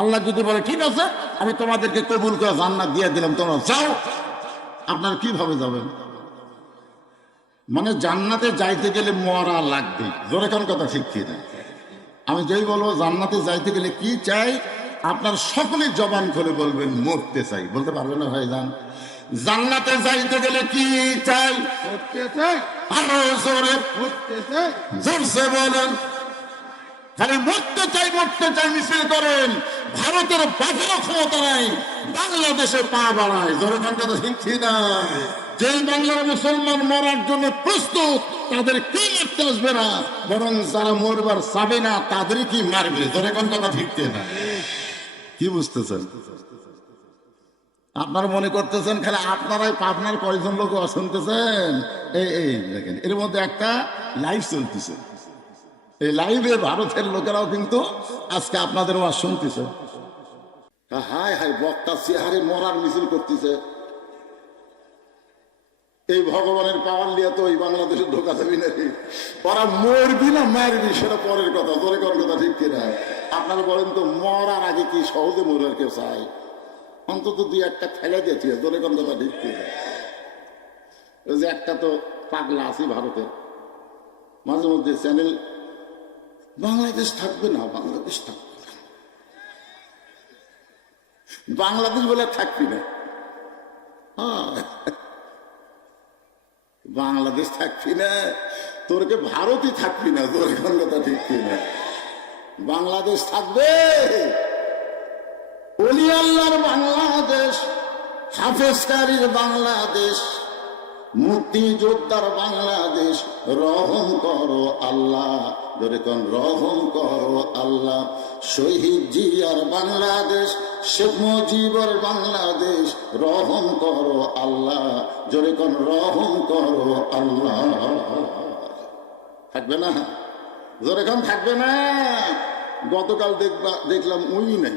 আল্লাহ যদি বলে ঠিক আছে আমি তোমাদেরকে কবুল করে জান্নাত দিয়ে দিলাম, তোমরা যাও, আপনারা কিভাবে যাবেন? মানে জান্নাতে যাইতে গেলে মরা লাগবে। জোরে কোন কথা ঠিক কি না? আমি যেই বলবো জান্নাতে যাইতে গেলে কি চাই, আপনার সকলে জবান খুলে বলবেন মরতে চাই। বলতে পারবেন না ভাই? জান্নাতে যাইতে গেলে কি চাই? মরতে চাই। আরো জোরে মরতে চাই। জোরসে বলেন। খালি মরতে চাই মিছিল করেন। ভারতের বাঘের ক্ষমতা নাই, বাংলাদেশে পা বাড়ায়। জোরে কোন কথা ঠিক কি না? যেই বাংলার মুসলমান মরার জন্য প্রস্তুত, তাদের কি মারতে আসবে না, বরং যারা মরবার চাবে না তাদেরই কি মারবে। জোরে কোন কথা ঠিক না? কি বুঝতেছেন? আপনারা মনে করতেছেন খালি আপনারাই, আপনার কয়জন লোক শুনতেছেন? এই দেখেন, এর মধ্যে একটা লাইভ চলতেছে। এই লাইভে ভারতের লোকেরাও কিন্তু আজকে আপনাদের ওয়াজ শুনতেছে। হায় হায়, বক্তা চেহারে মরার মিছিল করতেছে। এই ভগবানের পাওয়ার নিয়ে তো ওই বাংলাদেশে ঢোকা যাবি না। ওরা মরবি না মারবি সেটা পরের কথা। তোরে কোন কথা ঠিক কিনা? আপনারা বলেন তো, মরার আগে কি সহজে মরার কেউ চায়? অন্তত দুই একটা ফেলে দিয়েছি। তোরে কোন কথা ঠিক কিনা? ওই যে একটা তো পাগলা আছি ভারতে, মাঝে মধ্যে চ্যানেল বাংলাদেশ থাকবে না, বাংলাদেশ থাকবে না, বাংলাদেশ বলে থাকবি না। হ্যাঁ, বাংলাদেশ থাকবি না, তোরকে ভারতই থাকবি না। তোর কোন কথা ঠিক কিনা? বাংলাদেশ থাকবে, ওলি আল্লাহর বাংলাদেশ, হাফেজকারীর বাংলাদেশ, মুক্তিযোদ্ধার বাংলাদেশ। রহম করো আল্লাহ, ধরে কোন রহম করো আল্লাহ। শহীদ জিয়ার বাংলাদেশ, শেখ মুজিবর বাংলাদেশ। রহম করো আল্লাহ, জোরে কোন রহম করো আল্লাহ। থাকবে না? জোরে কোন থাকবে না? গতকাল দেখলাম উই নাই,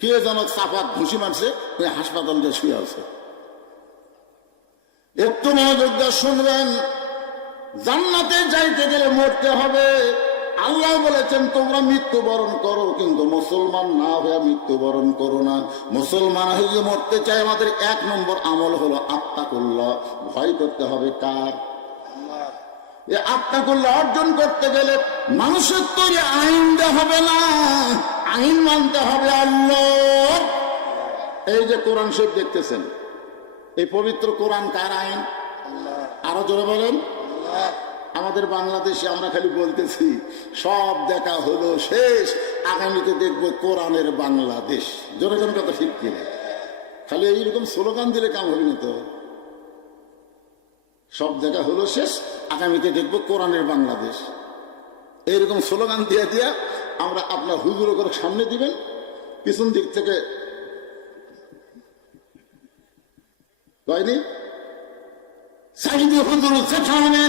কে যেন চাপাত ঘুষি মারছে, ওই হাসপাতাল দিয়ে শুয়ে আছে। একটু মনোযোগ দিয়ে শুনবেন। জান্নাতে যাইতে গেলে মরতে হবে। আল্লাহ বলেছেন তোমরা মৃত্যুবরণ করো, কিন্তু মুসলমান না হয়ে মৃত্যুবরণ করো না। মুসলমান হয়ে মরতে চাই, আমাদের 1 নম্বর আমল হলো আত্তাকুল্লাহ। ভয় করতে হবে কার? এই আত্তাকুল্লাহ অর্জন করতে গেলে মানুষের তৈরি আইন দেওয়া হবে না, আইন মানতে হবে আল্লাহ। এই যে কোরআন শরীফ দেখতেছেন, এই পবিত্র কোরআন কার আইন? আরো জোরে বলেন। আমাদের বাংলাদেশে আমরা খালি বলতেছি সব দেখা হলো শেষ, আগামীতে দেখবো কোরআনের বাংলাদেশ। জোরে কোন কথা ঠিক কিনা? খালি এইরকম স্লোগান দিলে কাম হবে না তো। সব দেখা হলো শেষ, আগামীতে দেখবো কোরআনের বাংলাদেশ, এইরকম স্লোগান দিয়ে দিয়া আমরা আপনার হুজুর করে সামনে দিবেন, পিছন দিক থেকে হয়নি সাইদি হুজুর যেখানে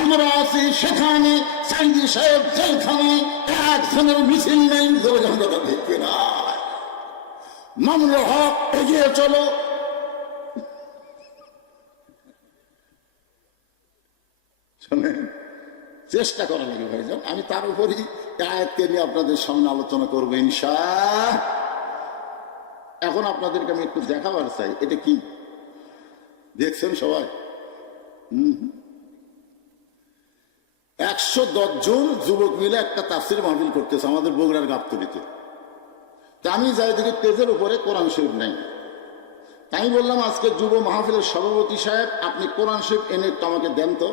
আমরা আছি সেখানে, সাইদি সাহেব যেখানে, একজনের মিছিল নেই। দেখবে না, মামুনুল হক এগিয়ে চলো। শোনেন, চেষ্টা করা লাগে ভাইজান। আমি তার উপরই আয়াতকে নিয়ে আপনাদের সামনে আলোচনা করবো ইনশাআল্লাহ। এখন আপনাদেরকে আমি একটু দেখাবার চাই, এটা কি দেখছেন সবাই? 110 জন যুবক মিলে একটা তাফসীর মাহফিল করতেছে আমাদের বগুড়ার গাবতলীতে। তা আমি যাই দেখি পেজের উপরে কোরআন শরীফ নাই। তাই বললাম আজকে যুব মাহফিলের সভাপতি সাহেব, আপনি কোরআন শরীফ এনে তো আমাকে দেন তো,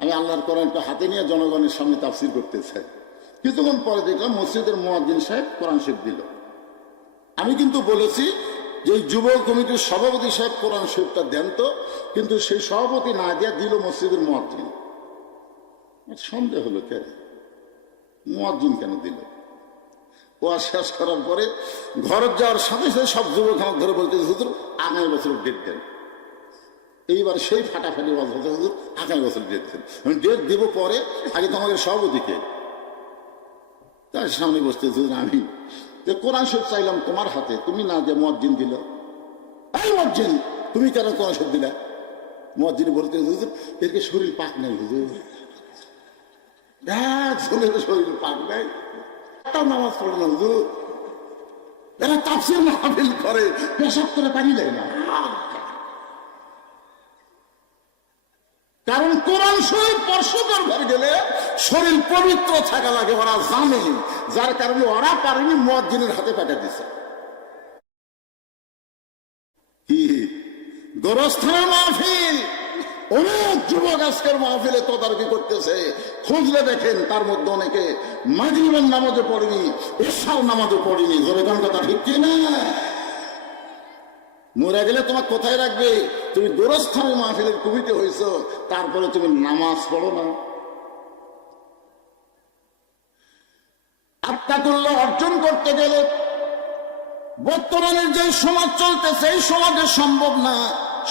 আমি আল্লাহর কোরআনটা হাতে নিয়ে জনগণের সামনে তাফসীর করতে চাই। কিছুক্ষণ পরে দেখলাম মসজিদের মুয়াজ্জিন সাহেব কোরআন শরীফ দিল। আমি কিন্তু বলেছি যে যুব কমিটির সভাপতি সাহেব কোরআন শরীফটা দেন তো, কিন্তু সেই সভাপতি না দিয়া দিল মসজিদের মুয়াজ্জিন। সন্দেহ হলো, কেন মুয়াজ্জিন কেন দিল? ওয়াজ শেষ করার পরে ঘরে যাওয়ার সাথে সাথে সব যুবক আমার ধরে বলতে, হুজুর আগামী বছর ডেট দেন। এইবার সেই ফাটাফাটি ওয়াজ হচ্ছে, হুজুর আগামী বছর ডেট দেন। আমি ডেট দিব পরে, আগে তোমাদের সভাপতিকে। তার সামনে বসতে, হুজুর আমি যে কোরআন শরীফ চাইলাম তোমার হাতে, তুমি না যে মুয়াজ্জিন দিল। এই মুয়াজ্জিন, তুমি কেন কোরআন শরীফ দিলা? মুয়াজ্জিন বলতে, হুজুর এরকে শরীর পাক নাই, হুজুর শরীর পাক নাই। একটা নামাজ পড়ে না হুজুর, এরা তাফসীর মাহফিল করে, পেশাব করে পানি দেয় না। কারণ কোরআন শরীফ স্পর্শ করবার গেলে শরীর পবিত্র থাকা লাগে, ওরা জানে, যার কারণে ওরা পারেনি, মুয়াজ্জিনের হাতে পাঠিয়ে দিছে। কি গোরস্থানের মাহফিল, অনেক যুবক আজকের মাহফিলে তদারকি করতেছে, খুঁজলে দেখেন তার মধ্যে অনেকে মাগরিবের নামাজও পড়েনি, এশার নামাজও পড়েনি। জোরে কোন কথা ঠিক কি না? মরে গেলে তোমার কোথায় রাখবে? তুমি গোরস্থানের মাহফিলের কমিটি হয়েছ, তারপরে তুমি নামাজ পড়ো না। আত্মাকুল্লাহ অর্জন করতে গেলে বর্তমানে যে সমাজ চলতেছে এই সমাজে সম্ভব না।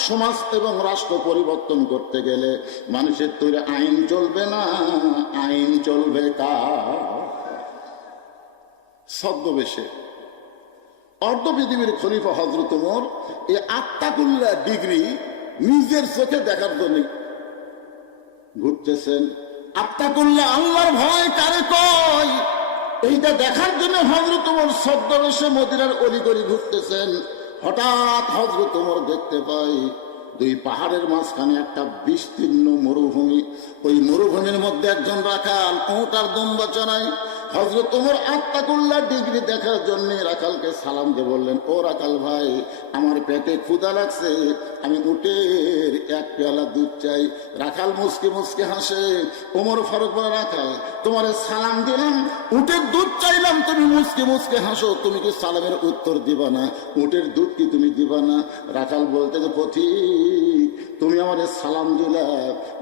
সমাজ এবং রাষ্ট্র পরিবর্তন করতে গেলে মানুষের তৈরি আইন চলবে না, আইন চলবে কার? ছদ্মবেশে অর্ধ পৃথিবীর খলিফা হযরত ওমর এই আত্তাকুল্লাহ ডিগ্রি নিজের চোখে দেখার জন্য ঘুরতেছেন। আত্তাকুল্লাহ আল্লাহর ভয় কারে কয়, এইটা দেখার জন্য হযরত ওমর ছদ্মবেশে মদিনার অলিগলি ঘুরতেছেন। হঠাৎ হযরত ওমর দেখতে পাই দুই পাহাড়ের মাঝখানে একটা বিস্তীর্ণ মরুভূমি, ওই মরুভূমির মধ্যে একজন রাখাল উট আর দুম্বা চড়ায়। হযরত ওমর আত্তাকুল্লাহ ডিগ্রি দেখার জন্য রাখালকে সালাম দিয়ে বললেন, ও রাখাল ভাই, আমার পেটে ক্ষুধা লাগছে, আমি উটের এক পেয়ালা দুধ চাই। রাখাল মুসকে মুসকে হাসে। ওমর ফারুক বলে, রাখাল, তোমার সালাম দিলাম, উটের দুধ চাইলাম, তুমি মুসকে মুসকে হাসো, তুমি কি সালামের উত্তর দিবা না? উটের দুধ কি তুমি দিবা না? রাখাল বলতে যে, পথিক, তুমি আমার সালাম দিলা,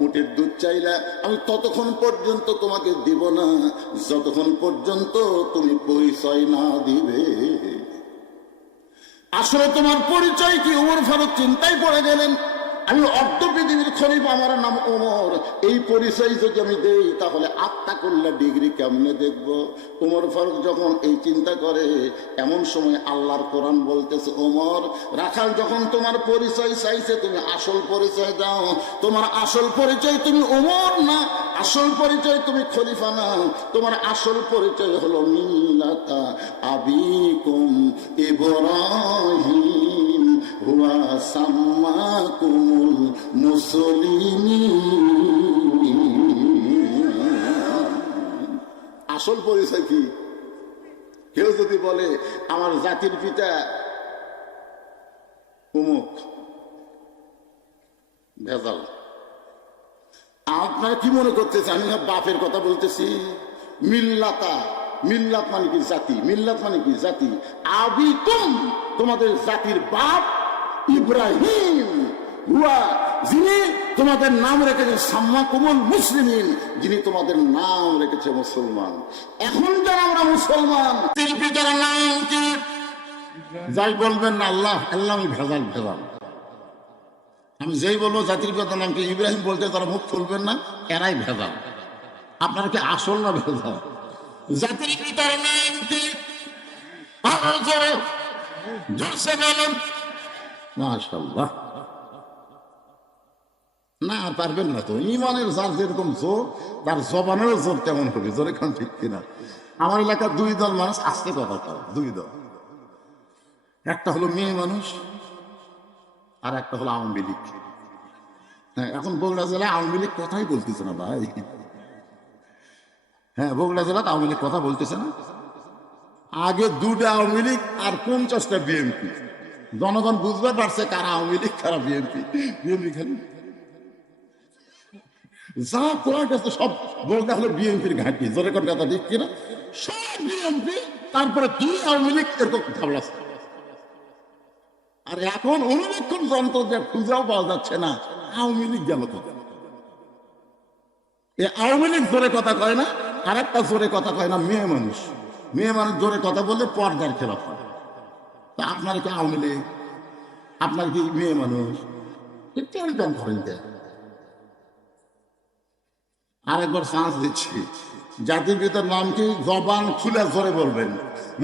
উটের দুধ চাইলা, আমি ততক্ষণ পর্যন্ত তোমাকে দিব না যতক্ষণ পর্যন্ত তুমি পরিচয় না দিবে। আসলে তোমার পরিচয় কি? ওমর ফারুক চিন্তায় পড়ে গেলেন, আমি অর্ধ পৃথিবীর খলিফা, আমার নাম ওমর, এই পরিচয় যদি আমি দেই তাহলে আত্তাকুল্লাহ ডিগ্রি কেমনে দেখব? ওমর ফারুক যখন এই চিন্তা করে, এমন সময় আল্লাহর কোরআন বলতেছে, ওমর, রাখাল যখন তোমার পরিচয় চাইছে, তুমি আসল পরিচয় দাও। তোমার আসল পরিচয় তুমি ওমর না, আসল পরিচয় তুমি খলিফা না, তোমার আসল পরিচয় হলো মিল্লাতা আবিকুম ইব্রাহিম হুয়া সাম্মাকুমুল মুসলিমিন। আসল পরিচয় কি? কেউ যদি বলে আমার জাতির পিতা অমুক, ভেজাল। আপনারা কি মনে করতেছে আমি বাপের কথা বলতেছি? মিল্লাতা, মিল্লাত মানে কি? জাতি। মিল্লাত মানে কি? জাতি। আবিকুম, তোমাদের জাতির বাপ ইব্রাহিম, হুয়া, যিনি তোমাদের নাম রেখেছে সাম্মাকুমুল মুসলিমিন, যিনি তোমাদের নাম রেখেছে মুসলমান। এখন যারা আমরা মুসলমান, পিতার নাম কি? যাই বলবেন না আল্লাহ আল্লাহ, আমি ভেজাল ভেজাল। আমি যেই বলবো জাতির পিতার নাম কি ইব্রাহিম বলতে তারা মুখ খুলবেন না, এরাই ভেজাল। আপনারা কি আসল না ভেজাল? জাতির পিতার নাম কি? জোরসে বলেন মাশাআল্লাহ। না পারবেন না তো, ইমানের যার যেরকম জোর তার জবানেরও জোর তেমন হবে। জোরে খান ঠিক কিনা? আমার এলাকার দুই দল মানুষ আস্তে কথা কয়, দুই দল, একটা হলো মেয়ে মানুষ আর একটা হলো আওয়ামী লীগ। হ্যাঁ, এখন বগুড়া জেলায় আওয়ামী লীগ কথাই বলতেছে না ভাই। হ্যাঁ, বগুড়া জেলায় আওয়ামী লীগ কথা বলতেছে না। আগে দুটা আওয়ামী লীগ আর 50টা বিএনপি। জনগণ বুঝতে পারছে কারা আওয়ামী লীগ কারা বিএনপি। বিএনপি খালি যা কোরআন কাছে সব বগুড়া হলো বিএনপির ঘাঁটি। জোরে কোন কথা ঠিক কিনা? সব বিএনপি, তারপরে দুই আওয়ামী লীগ, এরকম ঝামেলা। আর এখন অনুবীক্ষণ যন্ত্র যে খুঁজাও পাওয়া যাচ্ছে না, আওয়ামী লীগ গেল তো। এই আওয়ামী লীগ জোরে কথা কয় না, আর একটা জোরে কথা কয় না মেয়ে মানুষ। মেয়ে মানুষ জোরে কথা বললে পর্দার খেলাফ হয়। তা আপনার কি আওয়ামী লীগ, আপনার কি মেয়ে মানুষ? টেলিগ্রাম করেন কে? আরেকবার চান্স দিচ্ছি, জাতির পিতার নাম কি? জবান খুলে জোরে বলবেন।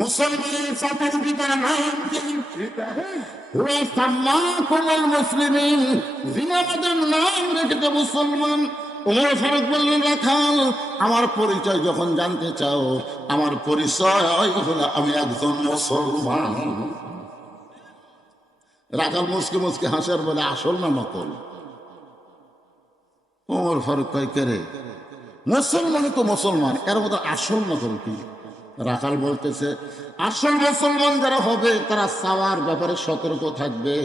মুসলমানের জাতির পিতার নাম কি? মুসলিমিন, যিনি আমাদের নাম রেখেছে মুসলমান। ওমর ফারুক বললেন, রাখাল আমার পরিচয় যখন জানতে চাও, আমার পরিচয় হলো আমি একজন মুসলমান। রাখাল মুসকে মুসকে হাসার বলে, আসল না নকল? ওমর ফারুক কয়, কে রে? মুসলমান তো মুসলমান, এর মধ্যে আসল নকল কি? রাখাল বলতেছে, আসল মুসলমান যারা হবে তারা চাওয়ার ব্যাপারে সতর্ক থাকবে,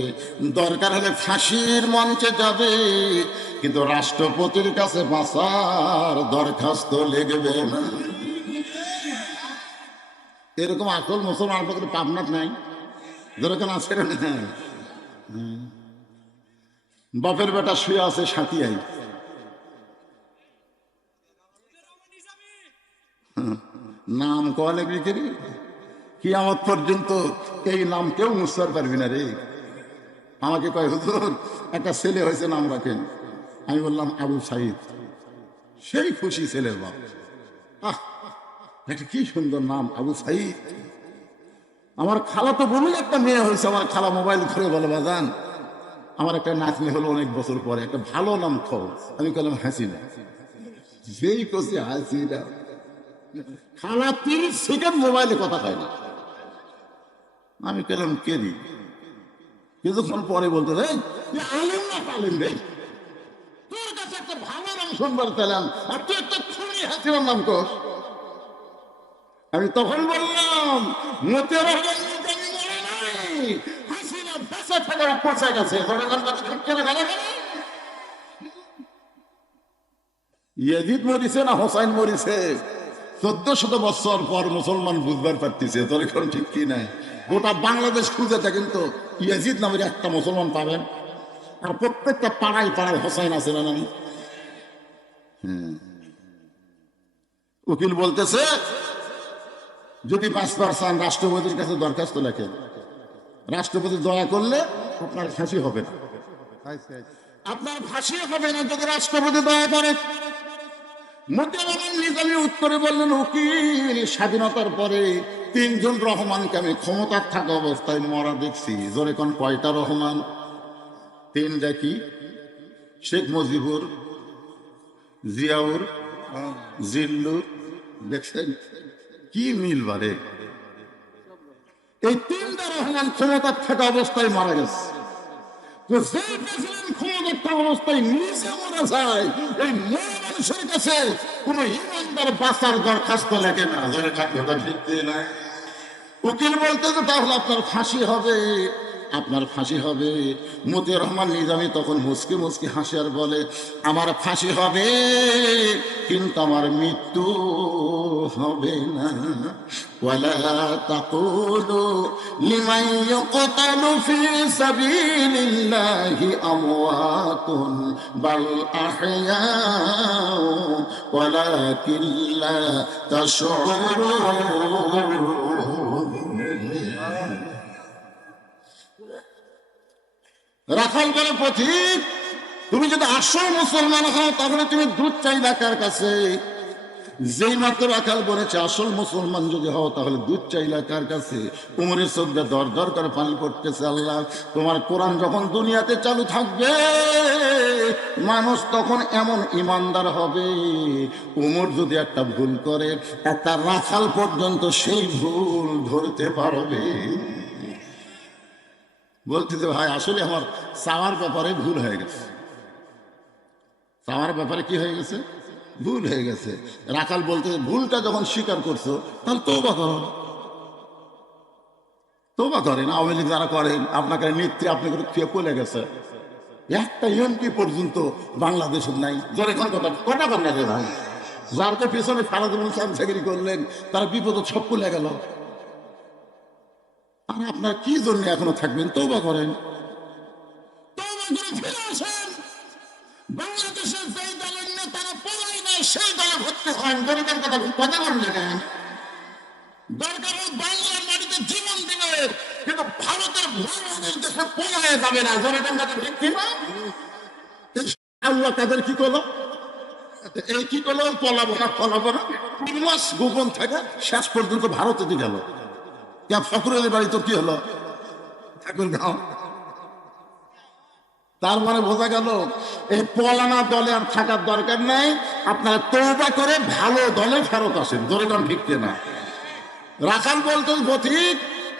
দরকার হলে ফাঁসির মঞ্চে যাবে, কিন্তু রাষ্ট্রপতির কাছে বাঁচার দরখাস্ত লিখবে না। এরকম আসল মুসলমান পাবনাত নাই, যেরকম আছে না। বাপের বেটা শুয়ে আছে সাথিয়াই, নাম কলে বিক্রি, কিয়ামত পর্যন্ত এই নাম কেউ মুছতে পারবি না রে। আমাকে কয়, হুজুর একটা ছেলে হয়েছে, নাম রাখেন। আমি বললাম আবু সাইদ। সেই খুশি ছেলের বাপ, আহ একটা কি সুন্দর নাম, আবু সাইদ। আমার খালা তো বলুন একটা মেয়ে হয়েছে, আমার খালা মোবাইল ধরে বলে, বাজান আমার একটা নাতনি হলো অনেক বছর পরে, একটা ভালো নাম খাও। আমি বললাম হাসিনা। যেই কষি হাসিনা, খালা 30 সেকেন্ড মোবাইলে কথা কয় না। আমি কেলাম কেরি, কিছুক্ষণ পরে বলতে আলেম না পালেন রে, তোর কাছে একটা ভালো নাম শুনবার পেলাম, আর তুই একটা খুনি হাসিনার নাম কর। আমি তখন বললাম, মতে হাসিনা বেঁচে থাকার পচা গেছে। ইয়াজিদ মরিছে না হোসাইন মরিছে, 1400 বছর পর মুসলমান বুঝবার পারতেছে। তোর এখন ঠিক কি নাই, গোটা বাংলাদেশ খুঁজে থাকেন তো ইয়াজিদ নামের একটা মুসলমান পাবেন, আর প্রত্যেকটা পাড়ায় পাড়ায় হোসাইন আছে না নাই? উকিল বলতেছে, যদি বাঁচবার চান রাষ্ট্রপতির কাছে দরখাস্ত লেখেন, রাষ্ট্রপতি দয়া করলে আপনার ফাঁসি হবে না। আপনার ফাঁসি হবে না যদি রাষ্ট্রপতি দয়া করে। নিজামী উত্তরে বললেন, উকিল স্বাধীনতার পরে 3 জন রহমানকে আমি ক্ষমতার থাকা অবস্থায় মরা দেখছি। জোরে কোন কয়টা রহমান? 3টা কি? শেখ মুজিবুর, জিয়াউর, জিল্লুর। দেখছেন কি মিল বারে? এই 3টা রহমান ক্ষমতার থাকা অবস্থায় মারা গেছে। ক্ষমতার অবস্থায় নিজে মারা যায়, এই মরা মানুষের কাছে কোন ইমানদার বাঁচার দরখাস্ত লেখে না। উকিল বলতেছে, তাহলে আপনার ফাঁসি হবে, আপনার ফাঁসি হবে। মতিউর রহমান নিজামী তখন মুসকি মুসকি হাসি আর বলে, আমার ফাঁসি হবে কিন্তু আমার মৃত্যু হবে না। ওয়ালা তাকুলু লিমান ইউকতালু ফি সাবিলিল্লাহি আমওয়াতুন বাল আহইয়াউ ওয়ালাকিন লা তাশউরুন। রাখাল বলে, পথিক তুমি যদি আসল মুসলমান হও তাহলে তুমি দুধ চাইবা কার কাছে? যেই মাত্র রাখাল বলেছে আসল মুসলমান যদি হও তাহলে দুধ চাইলা কার কাছে, উমরের চোখে দর দর করে পানি পড়তেছে। আল্লাহ, তোমার কোরআন যখন দুনিয়াতে চালু থাকবে মানুষ তখন এমন ইমানদার হবে, উমর যদি একটা ভুল করে একটা রাখাল পর্যন্ত সেই ভুল ধরতে পারবে। বলতেছে, ভাই আসলে আমার চাওয়ার ব্যাপারে ভুল হয়ে গেছে। চাওয়ার ব্যাপারে কি হয়ে গেছে? ভুল হয়ে গেছে। রাখাল বলতে, ভুলটা যখন স্বীকার করছো তাহলে তওবা করো। তওবা করেন। আওয়ামী লীগ যারা করেন, আপনাকে নেত্রী আপনি করে খেয়ে পলে গেছে, একটা এমপি পর্যন্ত বাংলাদেশ নাই। যখন কথা কর না রে ভাই, যারকে পেছনে সারা জীবন চাকরি করলেন তারা বিপদ সব পলে গেল, আর আপনার কি জন্য এখনো থাকবেন? তওবা করেন। বাংলাদেশের যেই দলের নেতারা পলাই নাই সেই দলে ভর্তি হন। গরিবের কথা কথা বললেন, দরকার বাংলার মাটিতে জীবন দিবে, কিন্তু ভারতের বাংলাদেশ দেশে পলায় যাবে না। জনগণ কথা ভিত্তি না। আল্লাহ তাদের কি করলো? এই কি করলো? পলাবো না পলাবো না 3 মাস গোপন থাকে, শেষ পর্যন্ত ভারতে দিয়ে গেল। ফখরুলের বাড়ি তোর কি হলো? ঠাকুরগাঁও। তার মানে বোঝা গেল এই পলানা দলে আর থাকার দরকার নাই, আপনারা তওবা করে ভালো দলে ফেরত আসেন। ধরে কারণ ঠিক না রাখাল বলতে পথিক,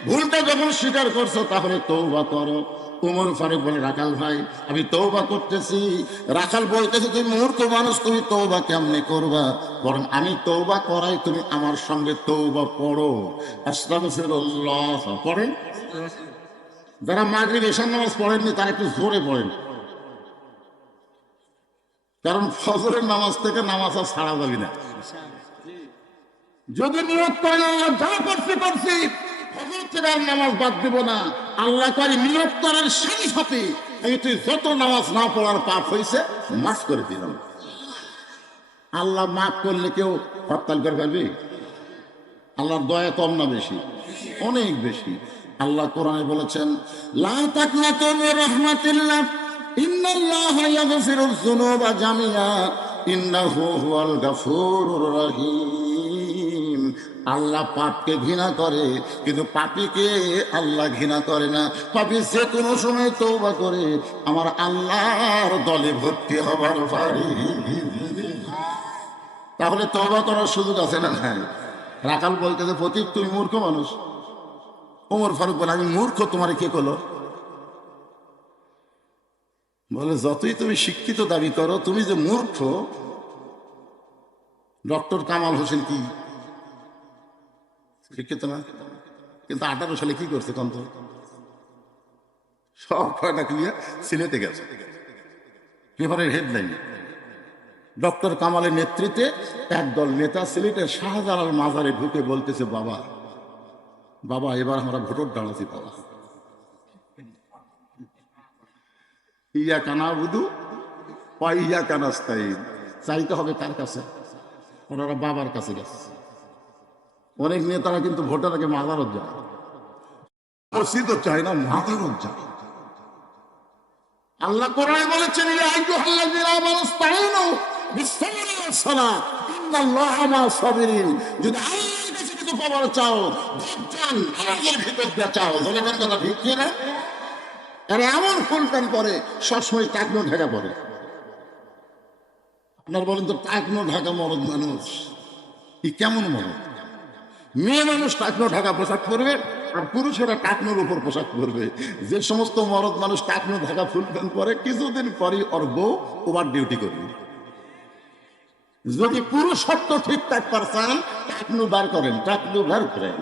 ভুলটা যখন স্বীকার করছো তাহলে তওবা করো। উমর ফারুক বলে, রাখাল ভাই আমি তওবা করতেছি। রাখাল বলতেছে, তুমি মূর্খ মানুষ, তুমি তওবা কেমনে করবা? বরং আমি তওবা করাই, তুমি আমার সঙ্গে তওবা পড়ো। আস্তাগফিরুল্লাহ পড়েন। যারা মাগরিব এশার নামাজ পড়েননি তারা একটু জোরে পড়েন, কারণ ফজরের নামাজ থেকে নামাজ আর ছাড়া যাবে না। যদি নিয়ত করেন আল্লাহ যা করছি ফজর থেকে আর নামাজ বাদ দেব না, আল্লাহ করে নিয়ত করার সাথে সাথে আমি তুই যত নামাজ না পড়ার পাপ হয়েছে মাফ করে দিলাম। আল্লাহ মাফ করলে কেউ হরতাল করে ফেলবি? আল্লাহর দয়া কম না বেশি? অনেক বেশি। আল্লাহ কোরআনে বলেছেন, লা তাকনাতু মির রাহমাতিল্লাহ ইন্নাল্লাহা ইয়াগফিরুয যুনুবা জামিআ ইন্নাহু হুয়াল গাফুরুর রহিম। আল্লাহ পাপকে ঘৃণা করে, কিন্তু পাপীকে আল্লাহ ঘৃণা করে না। পাপী যে কোনো সময় তওবা করে আমার আল্লাহর দলে ভর্তি হবার পারে। তাহলে তওবা করার সুযোগ আছে না নাই? রাখাল বলতেছে, ফতিক তুমি মূর্খ মানুষ। ওমর ফারুক বলে, আমি মূর্খ তোমার কে করলো? বলে, যতই তুমি শিক্ষিত দাবি করো, তুমি যে মূর্খ। ডক্টর কামাল হোসেন কি শিক্ষিত না? কিন্তু 18 সালে কি করছে কন্ত? সব কয়টা ক্লিয়ার সিলেটে গেছে, পেপারের হেডলাইন। ডক্টর কামালের নেতৃত্বে একদল নেতা সিলেটের শাহজালাল মাজারে ঢুকে বলতেছে, বাবা বাবা এবার আমরা ভোটর দাঁড়াচ্ছি বাবা, ইয়া কানা বুধু ইয়া কানাস্তাইন, চাইতে হবে কার কাছে? ওনারা বাবার কাছে গেছে। অনেক নেতারা কিন্তু ভোটের আগে মাজারত যায়, মসজিদও চায় না, মাজারত যায়। আল্লাহ কোরআনে বলেছেন, ইয়া আইয়ুহাল্লাযীনা আমানু ইসতাঈনু বিস-সাবরি ওয়াস-সালাহ ইন্নাল্লাহা মা'আস সাবিরিন। যদি আল্লাহর কাছে কিছু পাওয়ার চাও, ধৈর্য আমাদের ভিতর দিয়ে চাও। জনগণ কথা ঠিক কি না? আরে এমন ফুল প্যান্ট পরে, সবসময় টাকনো ঢাকা পরে। আপনার বলেন তো, টাকনো ঢাকা মরদ মানুষ ই কেমন মরদ? মেয়ে মানুষ টাকনো ঢাকা পোশাক পরবে, আর পুরুষেরা টাকনোর উপর পোশাক পরবে। যে সমস্ত মরদ মানুষ টাকনো ঢাকা ফুল প্যান্ট পরে, কিছুদিন পরই ওর বউ ওভার ডিউটি করবে। যদি পুরুষত্ব ঠিকঠাক পারছেন, টাকনু বার করেন, টাকনু বার করেন।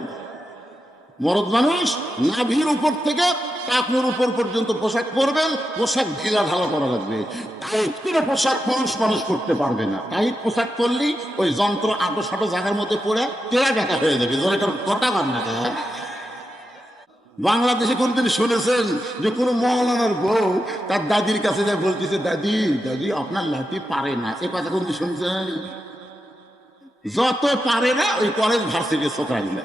মরদ মানুষ নাভির উপর থেকে টাকনুর উপর পর্যন্ত পোশাক পরবেন, পোশাক ঢিলা ঢালা করা লাগবে। টাইট করে পোশাক পুরুষ মানুষ করতে পারবে না। টাইট পোশাক পরলেই ওই যন্ত্র আটো সাটো জায়গার মধ্যে পড়ে টেরা বেঁকা হয়ে যাবে। ধরে কারণ কটা বান্না দেয়। বাংলাদেশে কোনদিন শুনেছেন যে কোন মৌলানার বউ তার দাদির কাছে যায় বলতেছে, দাদি দাদি আপনার লাঠি পারে না? এ কথা কোনদিন শুনছেন? যত পারে না ওই কলেজ ভার্সিটি ছোকরা দিলে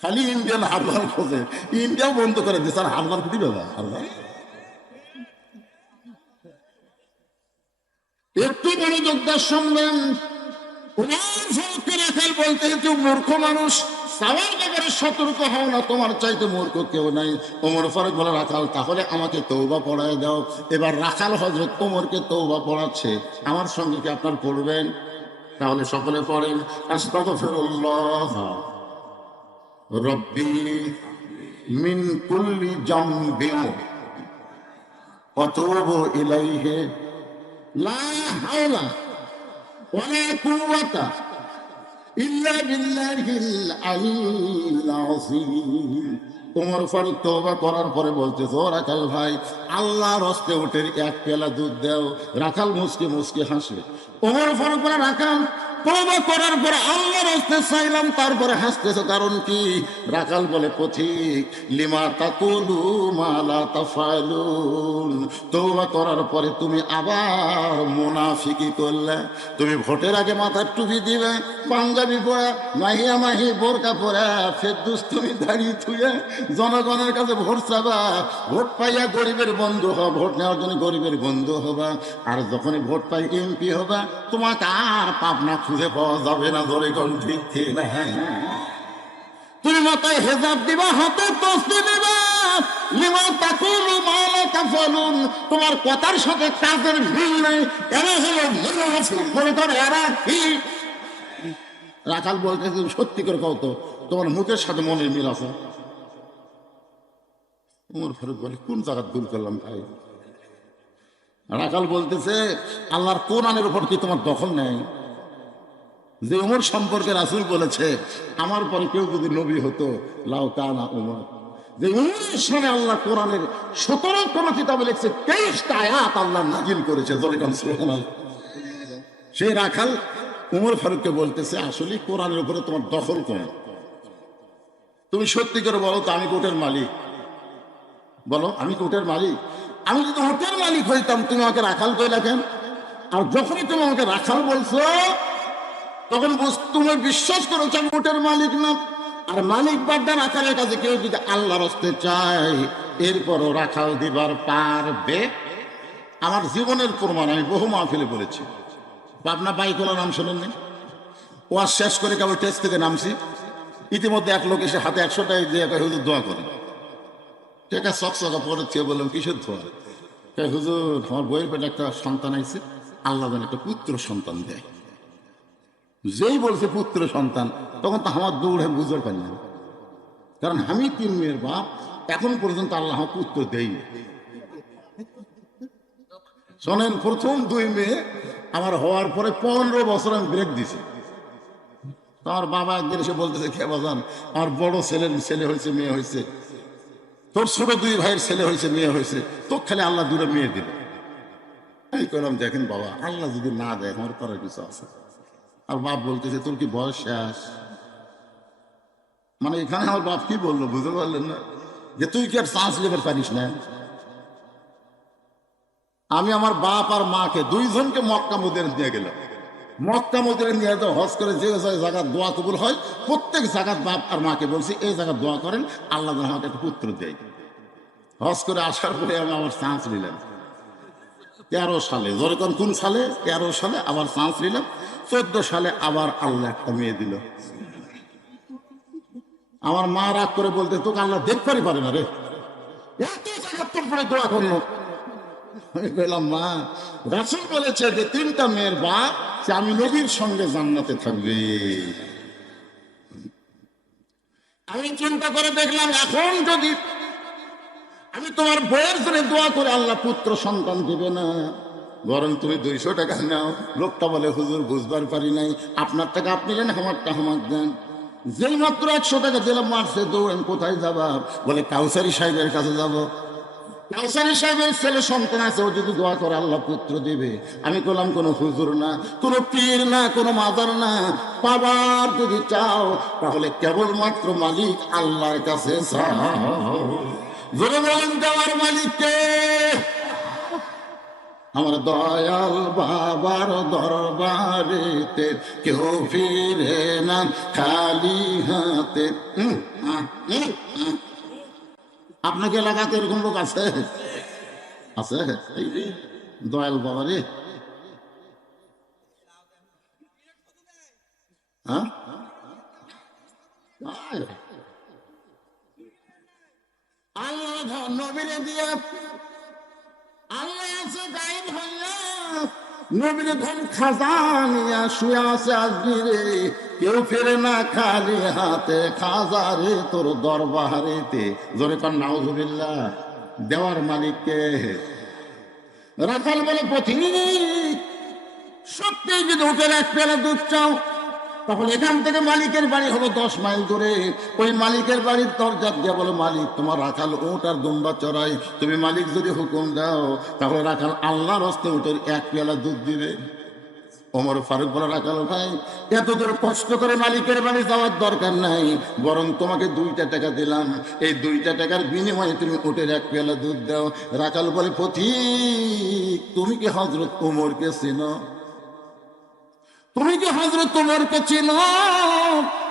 খালি ইন্ডিয়ান হারবার খোঁজে, ইন্ডিয়াও বন্ধ করে দিচ্ছে। আর হারবার কি বাবা, হারবার একটু মনোযোগ দিয়ে শুনবেন। রাখাল বলতে, কেউ মূর্খ মানুষ, সবার ব্যাপারে সতর্ক হও না, তোমার চাইতে মূর্খ কেউ নাই। ওমর ফারুক বলে, রাখাল তাহলে আমাকে তওবা পড়ায় দাও। এবার রাখাল হযরত ওমরকে তওবা পড়াচ্ছে, আমার সঙ্গে কি আপনার পড়বেন? তাহলে সকলে পড়েন, আস্তাগফিরুল্লাহ রব্বি মিন কুল্লি জামবিন ওয়া আতুবু ইলাইহি লা হাওলা ওয়ালা কুওয়াতা ইল্লা বিল্লাহিল আলিয়্যিল আযীম। ওমর ফারুক তওবা করার পরে বলতেছে, ও রাখাল ভাই, আল্লাহর হস্তে উঠে এক পেলা দুধ দাও। রাখাল মুসকে মুসকে হাসে। ওমর ফারুক বলে, রাখাল তওবা করার পরে আল্লাহর হস্তে চাইলাম, তারপরে হাসতেছো কারণ কি? রাখাল বলে, পথিক লিমা তাকুলু মা লা তাফআলুন। তওবা করার পরে তুমি আবার মুনাফিকি করলে। তুমি ভোটের আগে মাথার টুপি দিবে, পাঞ্জাবি পরে, মাহিয়া মাহি বোরকা পরে, ফেরদৌস তুমি দাঁড়িয়ে থুয়ে জনগণের কাছে ভোট চাবা। ভোট পাইয়া গরিবের বন্ধু হবা, ভোট নেওয়ার জন্য গরিবের বন্ধু হবা। আর যখনই ভোট পাই এমপি হবা, তোমাকে আর পাবনা খুঁজে পাওয়া যাবে না। ধরে কোন ঠিক ঠিক না? তুমি মাথায় হেজাব দিবা, হাতে তসবি দিবা, লিমা তাকুলু মা লা তাফালুন, তোমার কথার সাথে কাজের মিল নেই, এরা হলো মুনাফিক। বলে তোর এরা কি? রাখাল বলতে তুমি সত্যি করে কও তো তোমার মুখের সাথে মনের মিল আছে? ওমর ফারুক বলে কোন জায়গা ভুল করলাম ভাই? রাখাল বলতেছে আল্লাহর কোরআনের উপর কি তোমার দখল নেই? যে উমর সম্পর্কে রাসূল বলেছে আমার পরে কেউ যদি নবী হতো লাউ কানা উমর, যে উমরের সামনে আল্লাহ কোরআনের 17 কোন কিতাবে লিখছে 23টা আয়াত আল্লাহ নাজিল করেছে। সুবহানাল্লাহ। সেই রাখাল উমর ফারুককে বলতেছে আসলে কোরআনের উপরে তোমার দখল কম, তুমি সত্যি করে বলো তো আমি কোটের মালিক, বলো আমি কোটের মালিক। আমি যদি হোটেল মালিক হইতাম তুমি আমাকে রাখাল কইলা কেন? আর যখনই তুমি আমাকে রাখাল বলছো তখন তুমি বিশ্বাস করেছো আমি হোটেল মালিক না। আর মালিক বাড্ডা রাখালের কাছে কেউ যদি আল্লাহর হস্তে চায় এরপরও রাখাল দিবার পারবে? আমার জীবনের প্রমাণ আমি বহু মাহফিলে বলেছি। পাবনা বাইকোলা নাম শোনেননি? ওয়াজ শেষ করে কেবল টেস্ট থেকে নামছি, ইতিমধ্যে এক লোক এসে হাতে 100 টাকা দিয়ে হুজুর দোয়া করে। টেকা চকচকা পড়েছে, বললাম কিসের দোয়া? হুজুর আমার বইয়ের পেটে একটা সন্তান আইছে, আল্লাহ যেন একটা পুত্র সন্তান দেয়। যেই বলছে পুত্র সন্তান তখন তো আমার দৌড়ে বুঝতে পারি না, কারণ আমি 3 মেয়ের বাপ, এখন পর্যন্ত আল্লাহ পুত্র দেয়নি। শোনেন, প্রথম 2 মেয়ে আমার হওয়ার পরে 15 বছর আমি ব্রেক দিছি। আমার বাবা একদিন এসে বলতেছে কে বাজান আমার বড় ছেলের ছেলে হয়েছে মেয়ে হয়েছে, তোর ছোট 2 ভাইয়ের ছেলে হয়েছে মেয়ে হয়েছে, তো খালি আল্লাহ 2টা মেয়ে দিল। আমি কইলাম দেখেন বাবা আল্লাহ যদি না দেয় আমার করার কিছু আছে? আর বাপ বলতেছে তোর কি বয়স শেষ? মানে এখানে আমার বাপ কি বললো বুঝতে পারলেন না, যে তুই কি আর চান্স লেবার পারিস না? আমি আমার বাপ আর মাকে 2 জনকে মক্কা মদিনা নিয়ে গেলাম। মক্কা মদিনা নিয়ে তো হজ করে যে জায়গার দোয়া কবুল হয় প্রত্যেক জায়গার বাপ আর মাকে বলছি এই জায়গার দোয়া করেন আল্লাহ যেন আমাকে একটা পুত্র দেয়। হজ করে আসার পরে আমি আমার চান্স নিলাম 13 সালে। যখন কোন সালে? 13 সালে আবার চান্স নিলাম। 14 সালে আবার আল্লাহ একটা মেয়ে দিল। আমার মা রাগ করে বলতে তোকে আল্লাহ দেখতে পারে না রে, এত জায়গার তোর পরে দোয়া করলো। আমি বললাম মা রাসূল বলেছে যে 3টা মেয়ের বাপ যে আমি নবীর সঙ্গে জান্নাতে থাকবে। আমি চিন্তা করে দেখলাম এখন যদি আমি তোমার বইয়ের জন্য দোয়া করে আল্লাহ পুত্র সন্তান দিবে না, বরং তুমি 200 টাকা নাও। লোকটা বলে হুজুর বুঝবার পারি নাই, আপনার টাকা আপনি দেন আমারটা আমার দেন। যেই মাত্র 100 টাকা দিলাম মারছে দৌড়েন, কোথায় যাবা? বলে কাউসারি সাহেবের কাছে যাব। কাউসারি সাহেবের ছেলে সন্তান আছে, ও যদি দোয়া করে আল্লাহ পুত্র দিবে। আমি বললাম কোনো হুজুর না, কোনো পীর না, কোনো মাদার না, পাবার যদি চাও তাহলে কেবলমাত্র মালিক আল্লাহর কাছে চাও। জোরে বলেন দেওয়ার মালিককে। আমার দয়াল বাবার দরবারেতে কেউ ফিরে না খালি হাতে। আপনাকে এলাকাতে এরকম লোক আছে? আছে দয়াল বাবারে? হ্যাঁ আল্লাহ নবীরে দিয়ে আল্লাহ আছে গায়েব হইয়া, নবীরে ধন খাজানিয়া শুয়ে আছে আজমিরে, কেউ ফেরে না খালি হাতে খাজারে তোর দরবারেতে। জোরে কর নাউজুবিল্লাহ। দেওয়ার মালিককে। রাখাল বলে পথিক সত্যি যদি হোটেল 1 পেয়ালা দুধ চাও তাহলে এখান থেকে মালিকের বাড়ি হলো 10 মাইল দূরে। ওই মালিকের বাড়ির দরজা দিয়ে বলে মালিক তোমার রাখাল উট আর দুম্বা চড়াই, তুমি মালিক যদি হুকুম দাও তাহলে রাখাল আল্লাহর হস্তে উটের 1 পেয়ালা দুধ দিবে। ওমর ফারুক বলে রাখাল ভাই এত দূর কষ্ট করে মালিকের বাড়ি যাওয়ার দরকার নাই, বরং তোমাকে 2টা টাকা দিলাম, এই 2টা টাকার বিনিময়ে তুমি উটের 1 পেয়ালা দুধ দাও। রাখাল বলে পথিক তুমি কি হযরত ওমরকে চেনো? তুমি কি হযরত ওমরকে চেনো?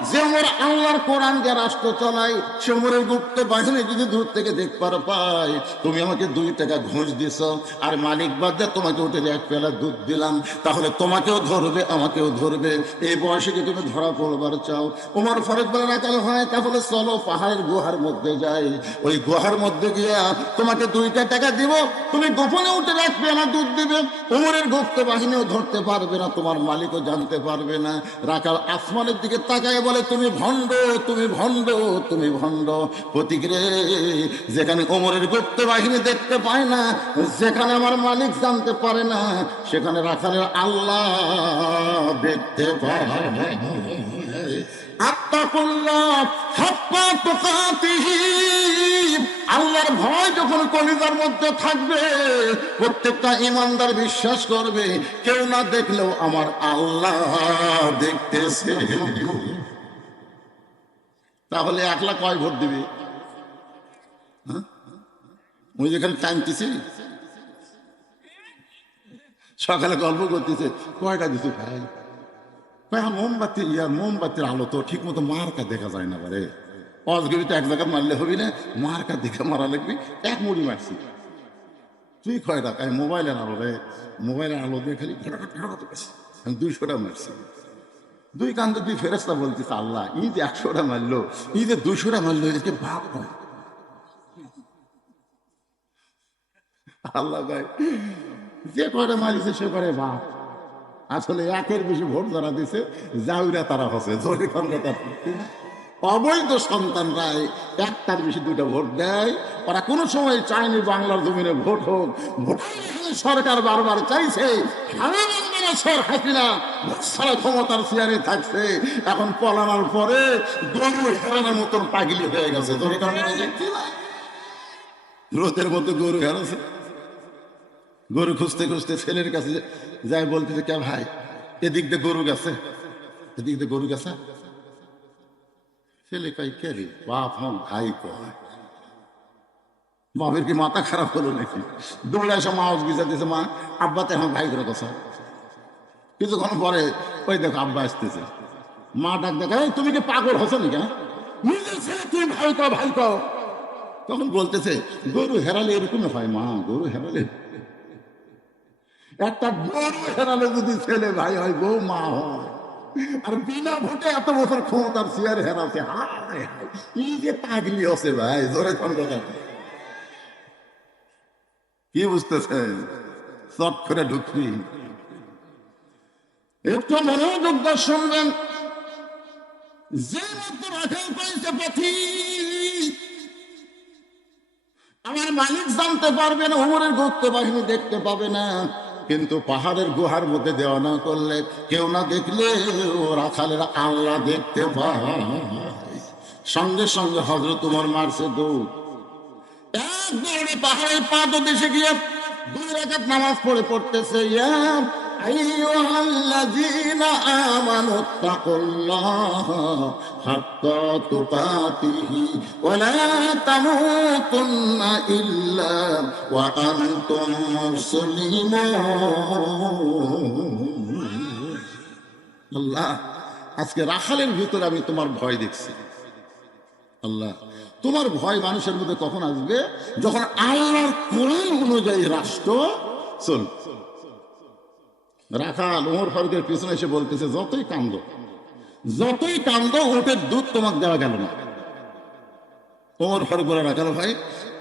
যে ওমর আল্লাহর কোরআনকে রাষ্ট্র চালায়, সে ওমরের গুপ্ত বাহিনী যদি দূর থেকে দেখবার পায়, তুমি আমাকে 2 টাকা ঘুষ দিছ, আর মালিক বাদ দিয়ে তোমাকে উঠে 1 পেলা দুধ দিলাম, তাহলে তোমাকেও ধরবে আমাকেও ধরবে। এই বয়সে কি তুমি ধরা পড়বার চাও? ওমর ফারুক বলে না, তাহলে হয়, তাহলে চলো পাহাড়ের গুহার মধ্যে যাই। ওই গুহার মধ্যে গিয়া তোমাকে 2টা টাকা দিব, তুমি গোপনে উঠে 1 পেলা দুধ দিবে, ওমরের গুপ্ত বাহিনীও ধরতে পারবে না, তোমার মালিকও জানতে পারবে না। রাখাল আসমানের দিকে তাকায় বলে, তুমি ভণ্ড, তুমি ভণ্ড, তুমি ভণ্ড। প্রতিক্রে, যেখানে ওমরের গুপ্ত বাহিনী দেখতে পায় না, যেখানে আমার মালিক জানতে পারে না, সেখানে রাখালের আল্লাহ দেখতে পায়। আল্লাহর ভয় যখন কলিজার মধ্যে থাকবে, প্রত্যেকটা ইমানদার বিশ্বাস করবে, কেউ না দেখলেও আমার আল্লাহ দেখতেছে। তাহলে 1 লাখ কয় ভোট দিবে? ওই যেখানে টানতেছি, সকালে গল্প করতেছে, কয়টা দিচ্ছে ভাই? মোমবাতি, মোমবাতির আলো তো ঠিক মতো মার্কা দেখা যায় না। বারে অজগবিতে 1 জায়গা মারলে হবি না, মার্কা দেখে মারা লাগবি। 1 মুড়ি মারছি। তুই কয়টা? মোবাইলের আলো রে, মোবাইলের আলো দিয়ে খালি আমি 200টা মারছি। 2 কান্দে 2 ফেরেশতা বলতেছে, আল্লাহ ই যে 100টা মারলো, ই যে 200টা মারলো, একে বাপ হয়। আল্লাহ ভাই যে কয়টা মারিছে সে করে বাপ। আসলে 1-এর বেশি ভোট যারা দিছে, জাউরা তারা হচ্ছে। অবৈধ সন্তানরাই 1টার বেশি 2টা ভোট দেয়। ওরা কোনো সময় চায়নি বাংলার জমিনে ভোট হোক। ভোট সরকার বারবার চাইছে, হাসিনা সারা ক্ষমতার চেয়ারে থাকছে, এখন পলানোর পরে গরু হেরানোর মতন পাগলি হয়ে গেছে। রোদের মতো গরু হেরাছে। গরু খুঁজতে খুঁজতে ছেলের কাছে যাই বলতেছে, কে ভাই এদিক দিয়ে গরু গেছে, এদিক দিয়ে গরু গেছে। ছেলে কই, কে রে? বাপ হম ভাই কয়। বাপের কি মাথা খারাপ হলো নাকি? দৌড়ে এসে মা গিজা দিয়েছে, মা আব্বাতে এখন ভাই করে কথা। কিছুক্ষণ পরে ওই দেখো আব্বা আসতেছে। মা ডাক দেখা, তুমি কি পাগল হছো নাকি? নিজের ছেলে তুই ভাই কও, ভাই কও। তখন বলতেছে, গরু হেরালে এরকম হয় মা, গরু হেরালে, একটা গরু হেরালে যদি ছেলে ভাই হয়, বউ মা হয়। আর বিনা ভোটে এত বছর ক্ষমতার চেয়ার হেরাছে, হায় কি যে পাগলি আছে ভাই। জোরে কোন কথা কি বুঝতেছেন? চট করে ঢুকছি। একটু মনোযোগ দিয়ে শুনবেন। যে মাত্র রাখাল পাইছে পথিক, আমার মালিক জানতে পারবে না, ওমরের গুপ্ত বাহিনী দেখতে পাবে না, কিন্তু পাহাড়ের গুহার মধ্যে দেওয়া না করলে, কেউ না দেখলে রাখালের আল্লাহ দেখতে পায়। সঙ্গে সঙ্গে হযরত ওমর মারছে দৌড়। এক দৌড়ে পাহাড়ের পাদদেশে গিয়ে 2 রাকাত নামাজ পড়তেছে, ইয়া আইয়ুহাল্লাযীনা আমানু তাকুল্লাহা হাক্কা তুকাতিহি ওয়া লা তামুতুন্না ইল্লা ওয়া আনতুম মুসলিমুন। আল্লাহ, আজকে রাখালের ভিতরে আমি তোমার ভয় দেখছি। আল্লাহ, তোমার ভয় মানুষের মধ্যে কখন আসবে? যখন আল্লাহর কোরআন অনুযায়ী রাষ্ট্র চল। রাখাল ওমর ফারুকের পিছনে এসে বলতেছে, যতই কান্দ, উটের দুধ তোমাকে দেওয়া গেল না। ওমর ফারুক বলে, রাখাল ভাই,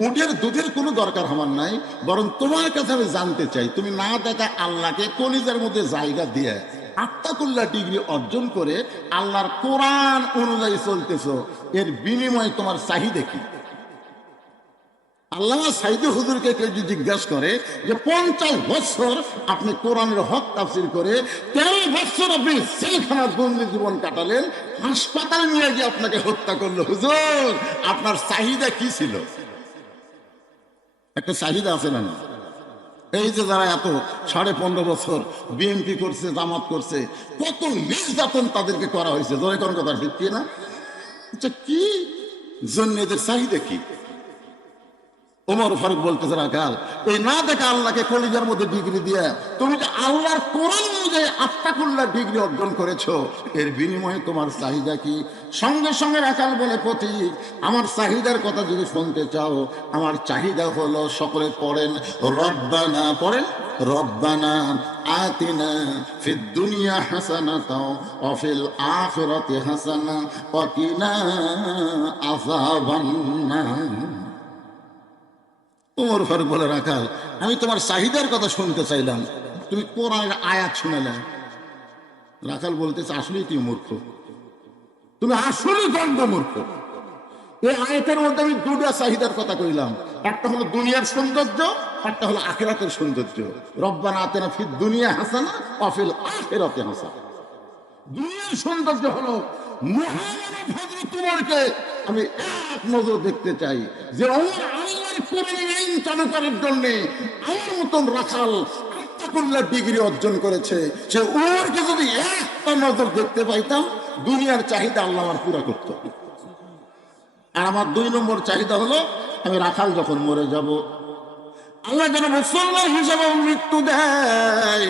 উটের দুধের কোনো দরকার আমার নাই, বরং তোমার কাছে আমি জানতে চাই, তুমি না দেখা আল্লাহকে কলিজার মধ্যে জায়গা দিয়ে 8টা ডিগ্রি অর্জন করে আল্লাহর কোরআন অনুযায়ী চলতেছো, এর বিনিময়ে তোমার চাহিদা কি? আল্লাহ সাইদি হুজুরকে কেউ যদি জিজ্ঞাসা করে যে 50 বছর আপনি কোরআনের হক তাফসীর করে 13 বছর আপনি জেলখানার বন্দি জীবন কাটালেন, হাসপাতালে নিয়ে গিয়ে আপনাকে হত্যা করলো, হুজুর আপনার চাহিদা কি ছিল? একটা চাহিদা আছে না? এই যে যারা এত 15.5 বছর বিএনপি করছে, জামাত করছে, কত নির্যাতন তাদেরকে করা হয়েছে, জয় কোন কথা ঠিক না? আচ্ছা, কি জন্য এদের চাহিদা কি? ওমর ফারুক বলতেছে, রাখাল এই না দেখে আল্লাহকে কলিজার মধ্যে ডিগ্রি দিয়ে তুমি যে আল্লাহর কোরআন অনুযায়ী আত্মাকুল্লাহ ডিগ্রি অর্জন করেছো, এর বিনিময়ে তোমার চাহিদা কি? সঙ্গে সঙ্গে রাখাল বলে, পথিক আমার চাহিদার কথা যদি শুনতে চাও, আমার চাহিদা হলো, সকলে পড়েন রব্বানা, পড়েন রব্বানা আতিনা ফিদ দুনিয়া হাসানাতাও ওয়া ফিল আখিরাতি হাসানা ওয়া কিনা আযাবান্নার। ওমর ফারুক বলে, রাখাল আমি তোমার চাহিদার কথা শুনতে চাইলাম, তুমি কোরআনের আয়াত শুনালে। রাখাল বলতেছে, আসলেই তুই মূর্খ, তুমি আসলেই গন্ধ মূর্খ। এই আয়াতের মধ্যে আমি দুটা চাহিদার কথা কইলাম, একটা হলো দুনিয়ার সৌন্দর্য, একটা হলো আখিরাতের সৌন্দর্য। রব্বানা আতিনা ফিদ দুনিয়া হাসানা ওয়া ফিল আখিরাতি হাসানা। দুনিয়ার সৌন্দর্য হলো মহামানব হযরত উমরকে আমি এক নজর দেখতে চাই, যে ওমর আল্লাহর কোরআনের আইন চালু করার জন্য আমার মতন রাখাল আত্মাকুল্লাহ ডিগ্রি অর্জন করেছে, সে ওমরকে যদি একটা নজর দেখতে পাইতাম, দুনিয়ার চাহিদা আল্লাহ আমার পুরা করতো। আর আমার 2 নম্বর চাহিদা হলো, আমি রাখাল যখন মরে যাব, আল্লাহ যেন মুসলমান হিসাবে মৃত্যু দেয়,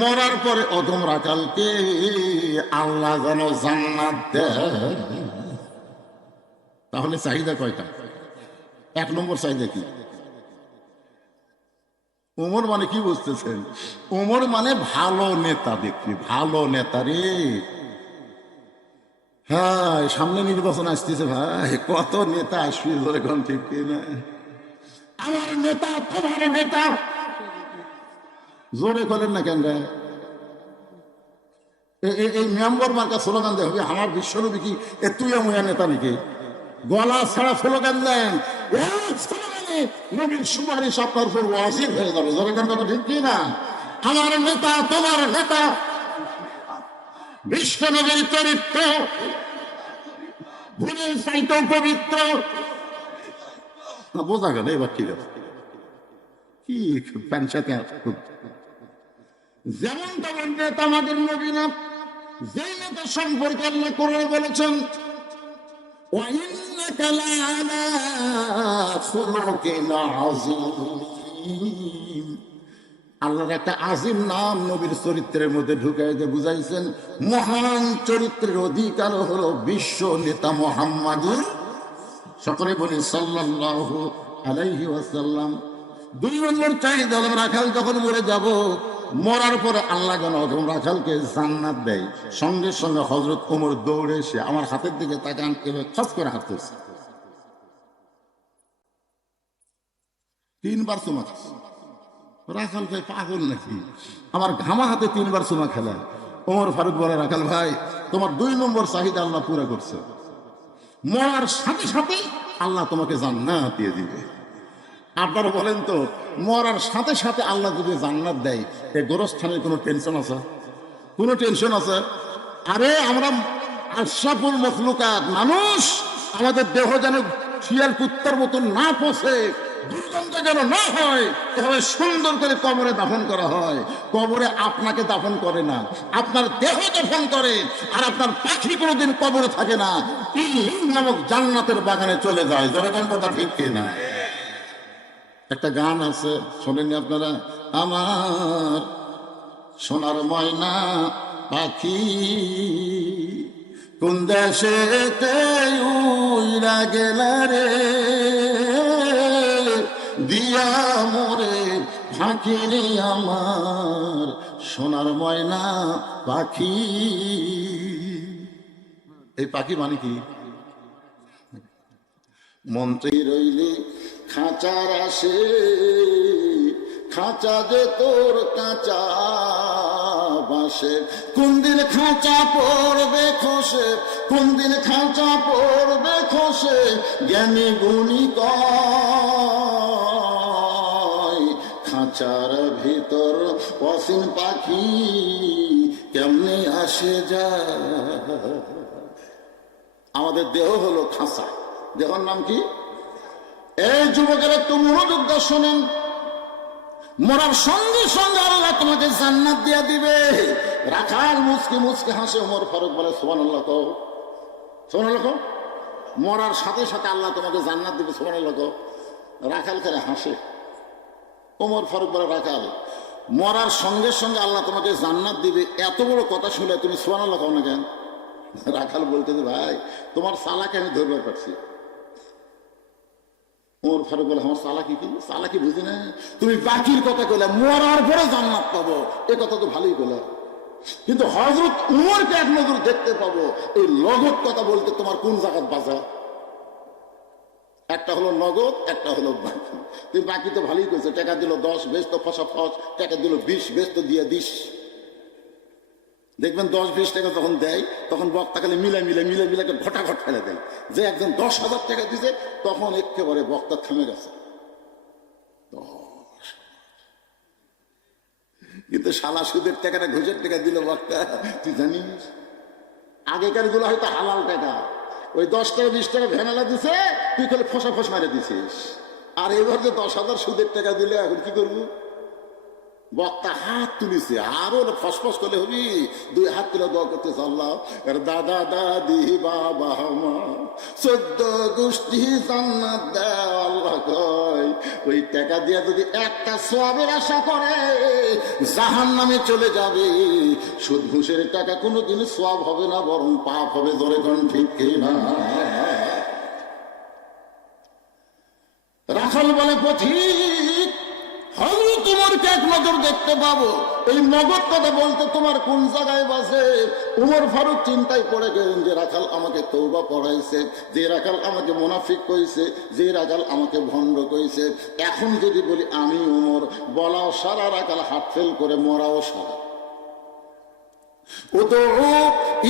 মরার পরে অধম রাখালকে আল্লাহ যেন জান্নাত দেয়। তাহলে চাহিদা কয়টা? 1 নম্বর চাহিদা কি? ওমর মানে কি বুঝতেছেন? ওমর মানে ভালো নেতা ব্যক্তি, ভালো নেতা রে। হ্যাঁ, সামনে নির্বাচন আসতেছে ভাই, কত নেতা আসবে এখন, ঠিক না? আমার নেতা, তোমার নেতা, জোরে করেন না কেন? এই মেম্বার মার্কা স্লোগান দেওয়া হবে, আমার বিশ্বনবী কি তুই আময়া নেতা নাকি? গলা ছাড়া স্লোগান দেন, স্লোগানে নবীর সুপারিশ আপনার উপর ওয়াজিব হয়ে যাবে। জোরে করেন কথা, ঠিক কি না? আমার নেতা, তোমার নেতা, বিশ্বনবীর চরিত্র ভুলের চাইতেও পবিত্র। বোঝা গেল এবার ঠিক আছে, কি প্যান্সাতে যেমন তেমন নেতা আমাদের নবী না। যেই নেতা সম্পর্কে আল্লাহ কোরআনে বলেছেন, ওয়া ইন্নাকা লাআলা খুলুকিন আযীম। আল্লাহর একটা আজিম নাম নবীর চরিত্রের মধ্যে ঢুকাই দিয়ে বুঝাইছেন, মহান চরিত্রের অধিকার হলো বিশ্ব নেতা মুহাম্মাদুর, সকলে বলি সাল্লাল্লাহু আলাইহি ওয়াসাল্লাম। 2 নম্বর চাহিদা হলো, রাখাল যখন মরে যাব, মরার পরে আল্লাহ যেন অধম রাখালকে জান্নাত দেয়। সঙ্গে সঙ্গে হযরত ওমর দৌড়ে এসে আমার হাতের দিকে তাকান, এভাবে খস করে হাত তুলছে, 3 বার চুমা খাচ্ছে। রাখাল ভাই পাগল নাকি? আমার ঘামা হাতে 3 বার চুমা খেলা। ওমর ফারুক বলে, রাখাল ভাই তোমার 2 নম্বর চাহিদা আল্লাহ পুরা করছে, মরার সাথে সাথে আল্লাহ তোমাকে জান্নাত দিয়ে দিবে। আপনারা বলেন তো, মরার সাথে সাথে আল্লাহ যদি জান্নাত দেয়, এই গোরস্থানের কোনো টেনশন আছে? কোনো টেনশন আছে? আরে আমরা আশরাফুল মখলুকাত মানুষ, আমাদের দেহ যেন শিয়াল কুত্তার মতন না পচে, দুর্গন্ধ যেন না হয়, এভাবে সুন্দর করে কবরে দাফন করা হয়। কবরে আপনাকে দাফন করে না, আপনার দেহ দাফন করে। আর আপনার পাখি কোনোদিন কবরে থাকে না, নামক জান্নাতের বাগানে চলে যায়। জনগণ কথা ঠিক কিনা? একটা গান আছে, শোনেননি আপনারা? আমার সোনার ময়না পাখি কোন দেশেতে উইরা গেলা রে, দিয়া মোরে ফাঁকি রে আমার সোনার ময়না পাখি। এই পাখি মানে কি? মন্ত্রী রইলে খাঁচার আসে, খাঁচা যে তোর কাঁচা বাসে, কোন দিন খাঁচা পড়বে খসে, কোন দিন খাঁচা পড়বে খসে, জ্ঞানী গুণী কয় খাঁচার ভিতর অসীম পাখি কেমনে আসে যায়। আমাদের দেহ হলো খাঁচা, দেহর নাম কি? এই যুবকেরা একটু মনোযোগ দিয়ে শোনেন, মরার সঙ্গে সঙ্গে আল্লাহ তোমাকে জান্নাত দিয়ে দিবে। রাখাল মুচকি মুচকি হাসে। ওমর ফারুক বলে, সুবহানাল্লাহ কও, সুবহানাল্লাহ কও। মরার সাথে সাথে আল্লাহ তোমাকে জান্নাত দিবে, সুবহানাল্লাহ কও। রাখাল করে হাসে। ওমর ফারুক বলে, রাখাল মরার সঙ্গে সঙ্গে আল্লাহ তোমাকে জান্নাত দিবে, এত বড় কথা শুনে তুমি সুবহানাল্লাহ কও না কেন? রাখাল বলতে যে, ভাই তোমার সালাকে আমি ধরবার পারছি। ওমর ফারুক বলে, আমার সালাকি কি? সালাকি বুঝি না, তুমি বাকির কথা কইলে মরার পরে জান্নাত পাবো, এ কথা তো ভালোই বলে, কিন্তু হযরত উমরকে এক নজর দেখতে পাবো, এই নগদ কথা বলতে তোমার কোন জায়গায় বাজা? একটা হলো নগদ, একটা হলো বাকি। তুমি বাকি তো ভালোই কইছো, টাকা দিল 10, বেশ তো ফসা ফস, টাকা দিল 20, বেশ তো দিয়ে দিস। দেখবেন 10-20 টাকা যখন দেয় তখন বক্তা খালি মিলে ঘটাঘট ফেলে দেয়। যে একজন 10,000 টাকা দিছে তখন একেবারে বক্তা থেমে গেছে। কিন্তু শালা সুদের টাকাটা ঘুষের টাকা দিল বক্তা, তুই জানিস? আগেকার গুলো হয়তো হালাল টাকা, ওই 10 টাকা 20 টাকা ভ্যানালা দিছে, তুই খালি ফসা ফস মারে দিছিস। আর এবার যে 10,000 সুদের টাকা দিলে এখন কি করবো? বক্তা হাত তুলিছে, আরো ফসফস করলে হবি, 2 হাত তুলে দোয়া করতেছে, আল্লাহ এর দাদা দাদি বাবা মা 14 গোষ্ঠী জান্নাত দাও। আল্লাহ কয় ওই টাকা দিয়ে যদি একটা সওয়াবের আশা করে জাহান্নামে চলে যাবে। সুদ ঘুষের টাকা কোনোদিন সওয়াব হবে না, বরং পাপ হবে। ধরে কোন ঠিক কিনা? রাখাল বলে, পথিক হযরত উমরকে এক নজর দেখতে পাবো, এই নগদ কথা বলতে তোমার কোন জায়গায় বাসে? উমর ফারুক চিন্তায় পড়ে গেলেন যে রাখাল আমাকে তওবা পড়াইছে, যে রাখাল আমাকে মুনাফিক কইছে, যে রাখাল আমাকে ভণ্ড কইছে। এখন যদি বলি আমি উমর, বলাও সারা, রাখাল হাত ফেল করে মরাও সারা। উদউ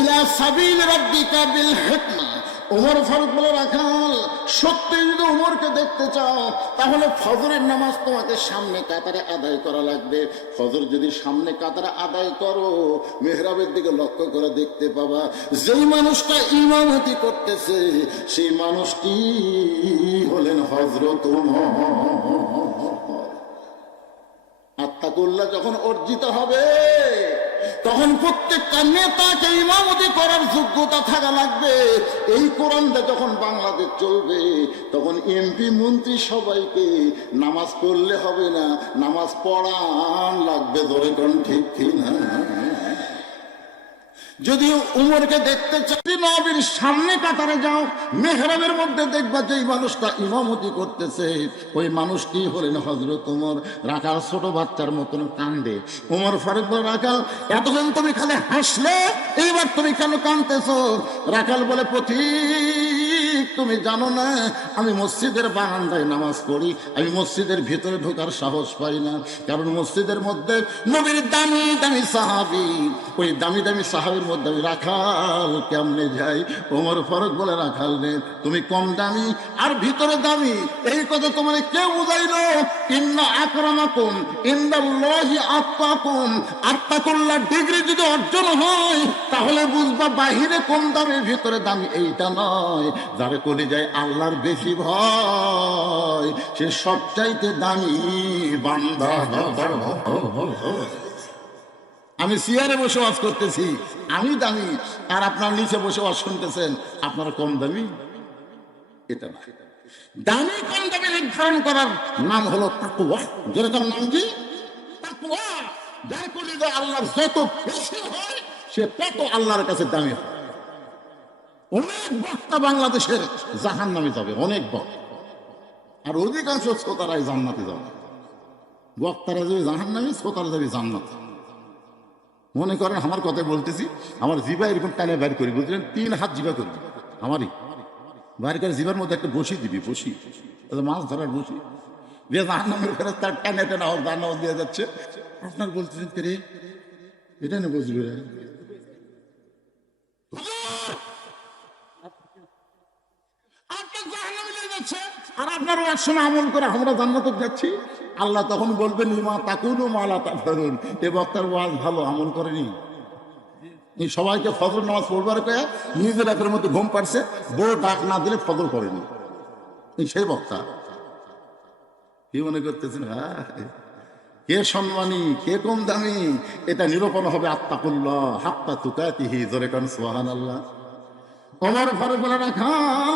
ইলা সাবিল রাব্বিকা বিল হিকমা। উমর ফারুক বলে, রাখাল সত্যি যদি উমরকে দেখতে চাও তাহলে ফজরের নামাজ তোমাকে সামনে কাতারে আদায় করা লাগবে। ফজর যদি সামনে কাতারে আদায় করো, মেহরাবের দিকে লক্ষ্য করে দেখতে পাবা যেই মানুষটা ইমামতি করতেছে সেই মানুষটি হলেন হযরত উমর। আত্তাকুল্লাহ যখন অর্জিত হবে তখন প্রত্যেকটা নেতাকে ইমামতি করার যোগ্যতা থাকা লাগবে। এই কোরআনটা যখন বাংলাদেশ চলবে তখন এমপি মন্ত্রী সবাইকে নামাজ পড়লে হবে না, নামাজ পড়ান লাগবে। ধরে কোন ঠিক কিনা? যদি উমরকে দেখতে চাই, নবীর সামনে কাতারে যাও, মেহরাবের মধ্যে দেখবা যে মানুষটা ইমামতি করতেছে ওই মানুষটি হলেন হযরত উমর। রাখাল ছোট বাচ্চার মতন কান্দে। উমর ফারুক বলে, রাখাল এতক্ষণ তুমি খালি হাসলে, এইবার তুমি কেন কাঁদতেছো? রাখাল বলে, পথিক তুমি জানো না আমি মসজিদের বারান্দায় নামাজ পড়ি, আমি মসজিদের ভিতরে ঢোকার সাহস পাই না, কারণ মসজিদের মধ্যে নবীর দামি দামি সাহাবী, ওই দামি দামি সাহাবীর মধ্যে আমি রাখাল কেমনে যাই? ওমর ফারুক বলে, রাখাল রে তুমি কম দামি আর ভিতরে দামি, এই কথা তোমার কেউ বুঝাইলো? ইন্না আকরামাকুম ইনদাল্লাহি আতকাকুম। আত্তাকুল্লাহ ডিগ্রি যদি অর্জন হয় তাহলে বুঝবা বাহিরে কম দামি ভিতরে দামি এইটা নয়। যারে করে যায় আল্লাহর বেশি ভয় সে সবচাইতে দামি বান্দা। আমি চেয়ারে বসে ওয়াজ করতেছি, আমি দামি, আর আপনার নিচে বসে ওয়াজ শুনতেছেন, আপনারা কম দামি? এটা না। দামি কম দামি নির্ধারণ করার নাম হলো তাকওয়া। যেরকম নাম কি? তাকওয়া। যার করে যে আল্লাহর যত বেশি হয় সে তত আল্লাহর কাছে দামি হয়। অনেক বক্তা বাংলাদেশের জাহান্নামে যাবে, অনেক বক্তা, আর অধিকাংশ শ্রোতারাই জান্নাতে যাবে। বক্তারা যাবে জাহান্নামে, শ্রোতারা যাবে জান্নাতে। মনে করেন আমার কথা বলতেছি, আমার জিভা এরকম টানে বাইর করি, বুঝলেন? 3 হাত জিভা করবি আমারই বাইর করে, জিভার মধ্যে একটা বসি দিবি, বসি মাছ ধরার বসি দিয়ে জাহান্নামের ফেরত তার টানে টানে জান্নাত দিয়ে যাচ্ছে। আপনার বলতেছেন রে এটা না বুঝবে, আর আপনারও একসময় আমল করে আমরা জান্নাতে যাচ্ছি। আল্লাহ তখন বলবেন, লিমা তাকুলু মা লা তাফআলুন। এ বক্তার ওয়াজ ভালো, আমল করেনি। এই সবাইকে ফজর নামাজ পড়বার কয়ে নিজের রাতের মধ্যে ঘুম পাড়ছে, বউ ডাক না দিলে ফজর করেনি, এই সেই বক্তা। কি মনে করতেছেন? কে সম্মানী কে কম দামি এটা নিরূপণ হবে আত্তাকুল্লাহ হাক্কা তুকাতিহি। জোরে কান সুবহানাল্লাহ। ওমর ফারুক বলে, রাখাল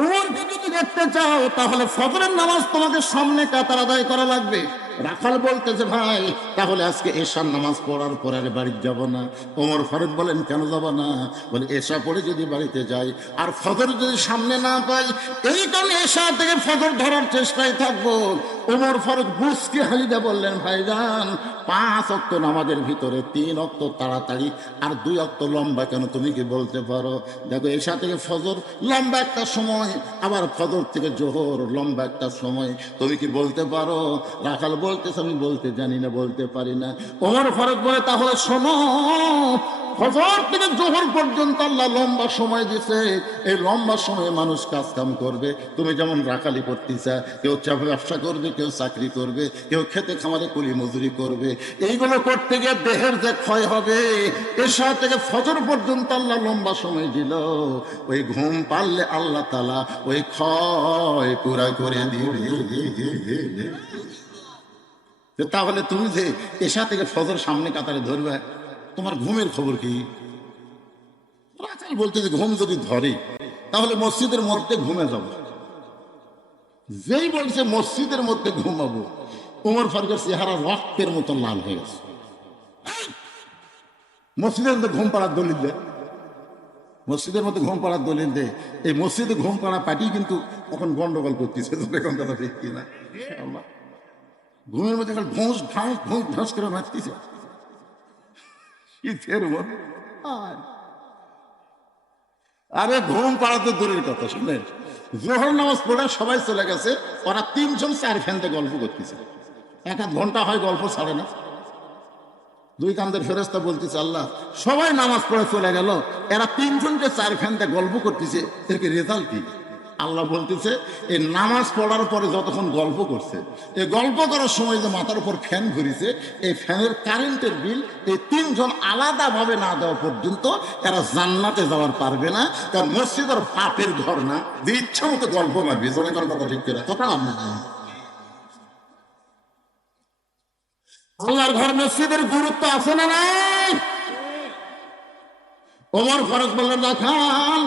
উমরকে যদি করতে চাও তাহলে ফজরের নামাজ তোমাকে সামনে কাতার আদায় করা লাগবে। রাখাল বলতেছে ভাই তাহলে আজকে এশার নামাজ পড়ার পর আর বাড়ি যাব না। ওমর ফারুক বলেন কেন যাব না? বলে এশা পড়ে যদি বাড়িতে যাই আর ফজর যদি সামনে না পাই, এই কারণে এশা থেকে ফজর ধরার চেষ্টায় থাকবো। ওমর ফারুক বুঝকে হালিদা বললেন ভাইজান 5 ওয়াক্ত নামাজের ভিতরে 3 ওয়াক্ত তাড়াতাড়ি আর 2 ওয়াক্ত লম্বা কেন, তুমি কি বলতে পারো? দেখো এশা থেকে ফজর লম্বা একটা সময়, আবার ফজর থেকে জোহর লম্বা একটা সময়, তুমি কি বলতে পারো? রাখাল বলতেছে আমি বলতে জানি না, বলতে পারি না। ওমর ফারুক বলে তাহলে শোনো, ফজর থেকে জোহর পর্যন্ত আল্লাহ লম্বা সময় দিছে। এই লম্বা সময়ে মানুষ কাজ কাম করবে। তুমি যেমন রাখালি করতেছা, কেউ ব্যবসা করবে, কেউ চাকরি করবে, কেউ খেতে খামারে কুলি মজুরি করবে। এইগুলো করতে গিয়ে দেহের যে ক্ষয় হবে, এশা থেকে ফজর পর্যন্ত আল্লাহ লম্বা সময় দিল। ওই ঘুম পারলে আল্লাহ তাআলা ওই ক্ষয় পুরা করে দিবে। তাহলে তুমি যে এশা থেকে ফজর সামনে কাতারে ধরবে, তোমার ঘুমের খবর কি? রাখাল বলতে যে ঘুম যদি ধরে তাহলে মসজিদের মধ্যে ঘুমে যাব। যেই বলছে মসজিদের মধ্যে ঘুমাবো, ওমর ফারুকের চেহারা রক্তের মতো লাল হয়ে গেছে। মসজিদের মধ্যে ঘুম পাড়ার দলিল দেয়, মসজিদের মধ্যে ঘুম পাড়ার দলিল দেয়। এই মসজিদে ঘুম পাড়া পার্টি কিন্তু এখন গন্ডগোল করতেছে। এখন কথা ঠিক কিনা? ঘুমের মধ্যে ঘোষ ঘাস ঘোষ ঘাস করে মারতেছে শীতের মধ্যে। আরে ঘুম পাড়াতে দূরের কথা, শুনেন জোহর নামাজ পড়ে সবাই চলে গেছে, ওরা 3 জন 4 ফ্যানতে গল্প করতেছে। 1-1 ঘন্টা হয় গল্প ছাড়ে না। 2 কান্দের ফেরেশতা বলতেছে আল্লাহ সবাই নামাজ পড়ে চলে গেল, এরা 3 জনকে 4 ফ্যানতে গল্প করতেছে, এর কি রেজাল্ট কি? আল্লাহ বলতেছে এই নামাজ পড়ার পরে যতক্ষণ গল্প করছে, এই গল্প করার সময় যে মাথার উপর ফ্যান ঘুরিছে, এই ফ্যানের কারেন্টের বিল এই 3 জন আলাদা ভাবে না দেওয়া পর্যন্ত এরা জান্নাতে যাওয়ার পারবে না। কারণ মসজিদের পাপের ঘর না, যে ইচ্ছা মতো গল্প মারবে। জনে কথা ঠিক করে কথা না, আল্লাহর ঘর মসজিদের গুরুত্ব আছে না নাই? ওমর ফারুক বললেন রাখাল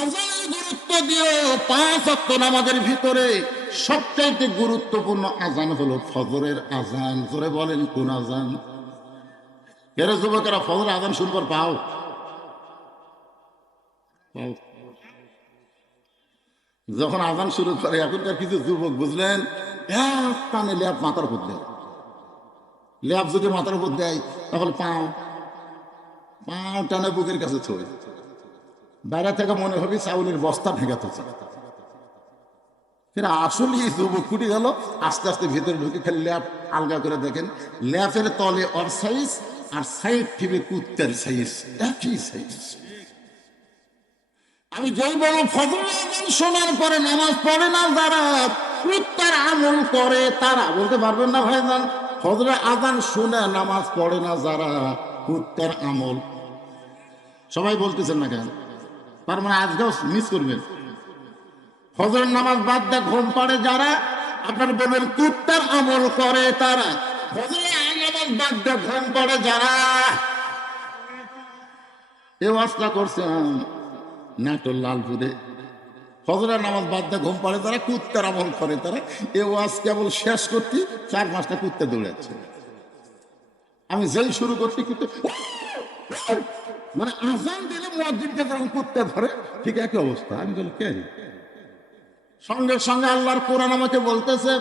আজানের গুরুত্ব দিও। 5 ওয়াক্ত নামাজের ভিতরে সবচাইতে গুরুত্বপূর্ণ আজান হলো ফজরের আজান। জোরে বলেন কোন আজান? এরা যুবকেরা ফজর আজান শুনবার পাও? যখন আজান শুরু করে এখনকার কিছু যুবক বুঝলেন এক টানে ল্যাপ মাথার উপর দেয়। ল্যাপ যদি মাথার উপর দেয় তাহলে পাও টানে বুকের কাছে ছয়, বাইরে থেকে মনে হবে চাউলের বস্তা ভেঙাতেছে। আসলে এই যুবক ফুটে গেল, আস্তে আস্তে ভেতরে ঢুকে খেলে ল্যাপ আলগা করে দেখেন, ল্যাপের তলে ওর সাইজ আর সাইড টিপে কুত্তের সাইজ, একই সাইজ। আমি যেই বলো ফজরের আজান শোনার পরে নামাজ পড়ে না যারা, কুত্তার আমল করে তারা। বলতে পারবেন না ভাইজান, ফজরের আজান শুনে নামাজ পড়ে না যারা, কুত্তার আমল। সবাই বলতেছেন না কেন? তার মানে আজকেও মিস করবেন। ফজরের নামাজ বাদ দিয়ে ঘুম পাড়ে যারা, আপনার বলবেন কুত্তার আমল করে তারা। ফজরের নামাজ বাদ দিয়ে ঘুম পাড়ে যারা, এ ওয়াজটা করছেন নাটোর লালপুরে। ফজরের নামাজ বাদ দিয়ে ঘুম পাড়ে তারা, কুত্তার আমল করে তারা। এ ওয়াজ কেবল শেষ করতে 4-5টা কুত্তা দৌড়াচ্ছে। আমি যেই শুরু করতে কুত্তে, মানে আজান দিলে মুয়াজ্জিনকে যখন কুত্তে ধরে ঠিক একই অবস্থা। আমি বলি কে? সঙ্গে সঙ্গে আল্লাহর কোরআন আমাকে বলতেছে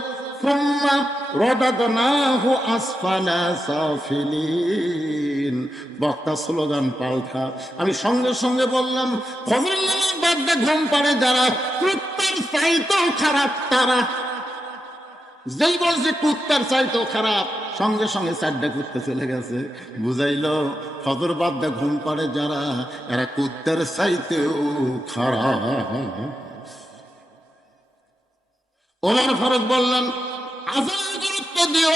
সুম্মা রাদাদনাহু আসফালা সাফিলিন। বক্তা স্লোগান পাল্টা, আমি সঙ্গে সঙ্গে বললাম ফজরের নামাজ বাদ দিয়ে ঘুম পাড়ে যারা, কুত্তার চাইতেও খারাপ তারা। যেই বলছে কুত্তার চাইতেও খারাপ, সঙ্গে সঙ্গে 4টা কুত্তা চলে গেছে। বুঝাইল ফজর বাদ দিয়ে ঘুম পাড়ে যারা, এরা কুত্তার চাইতেও খারাপ। ওমর ফারুক বললেন আজানের গুরুত্ব দিও।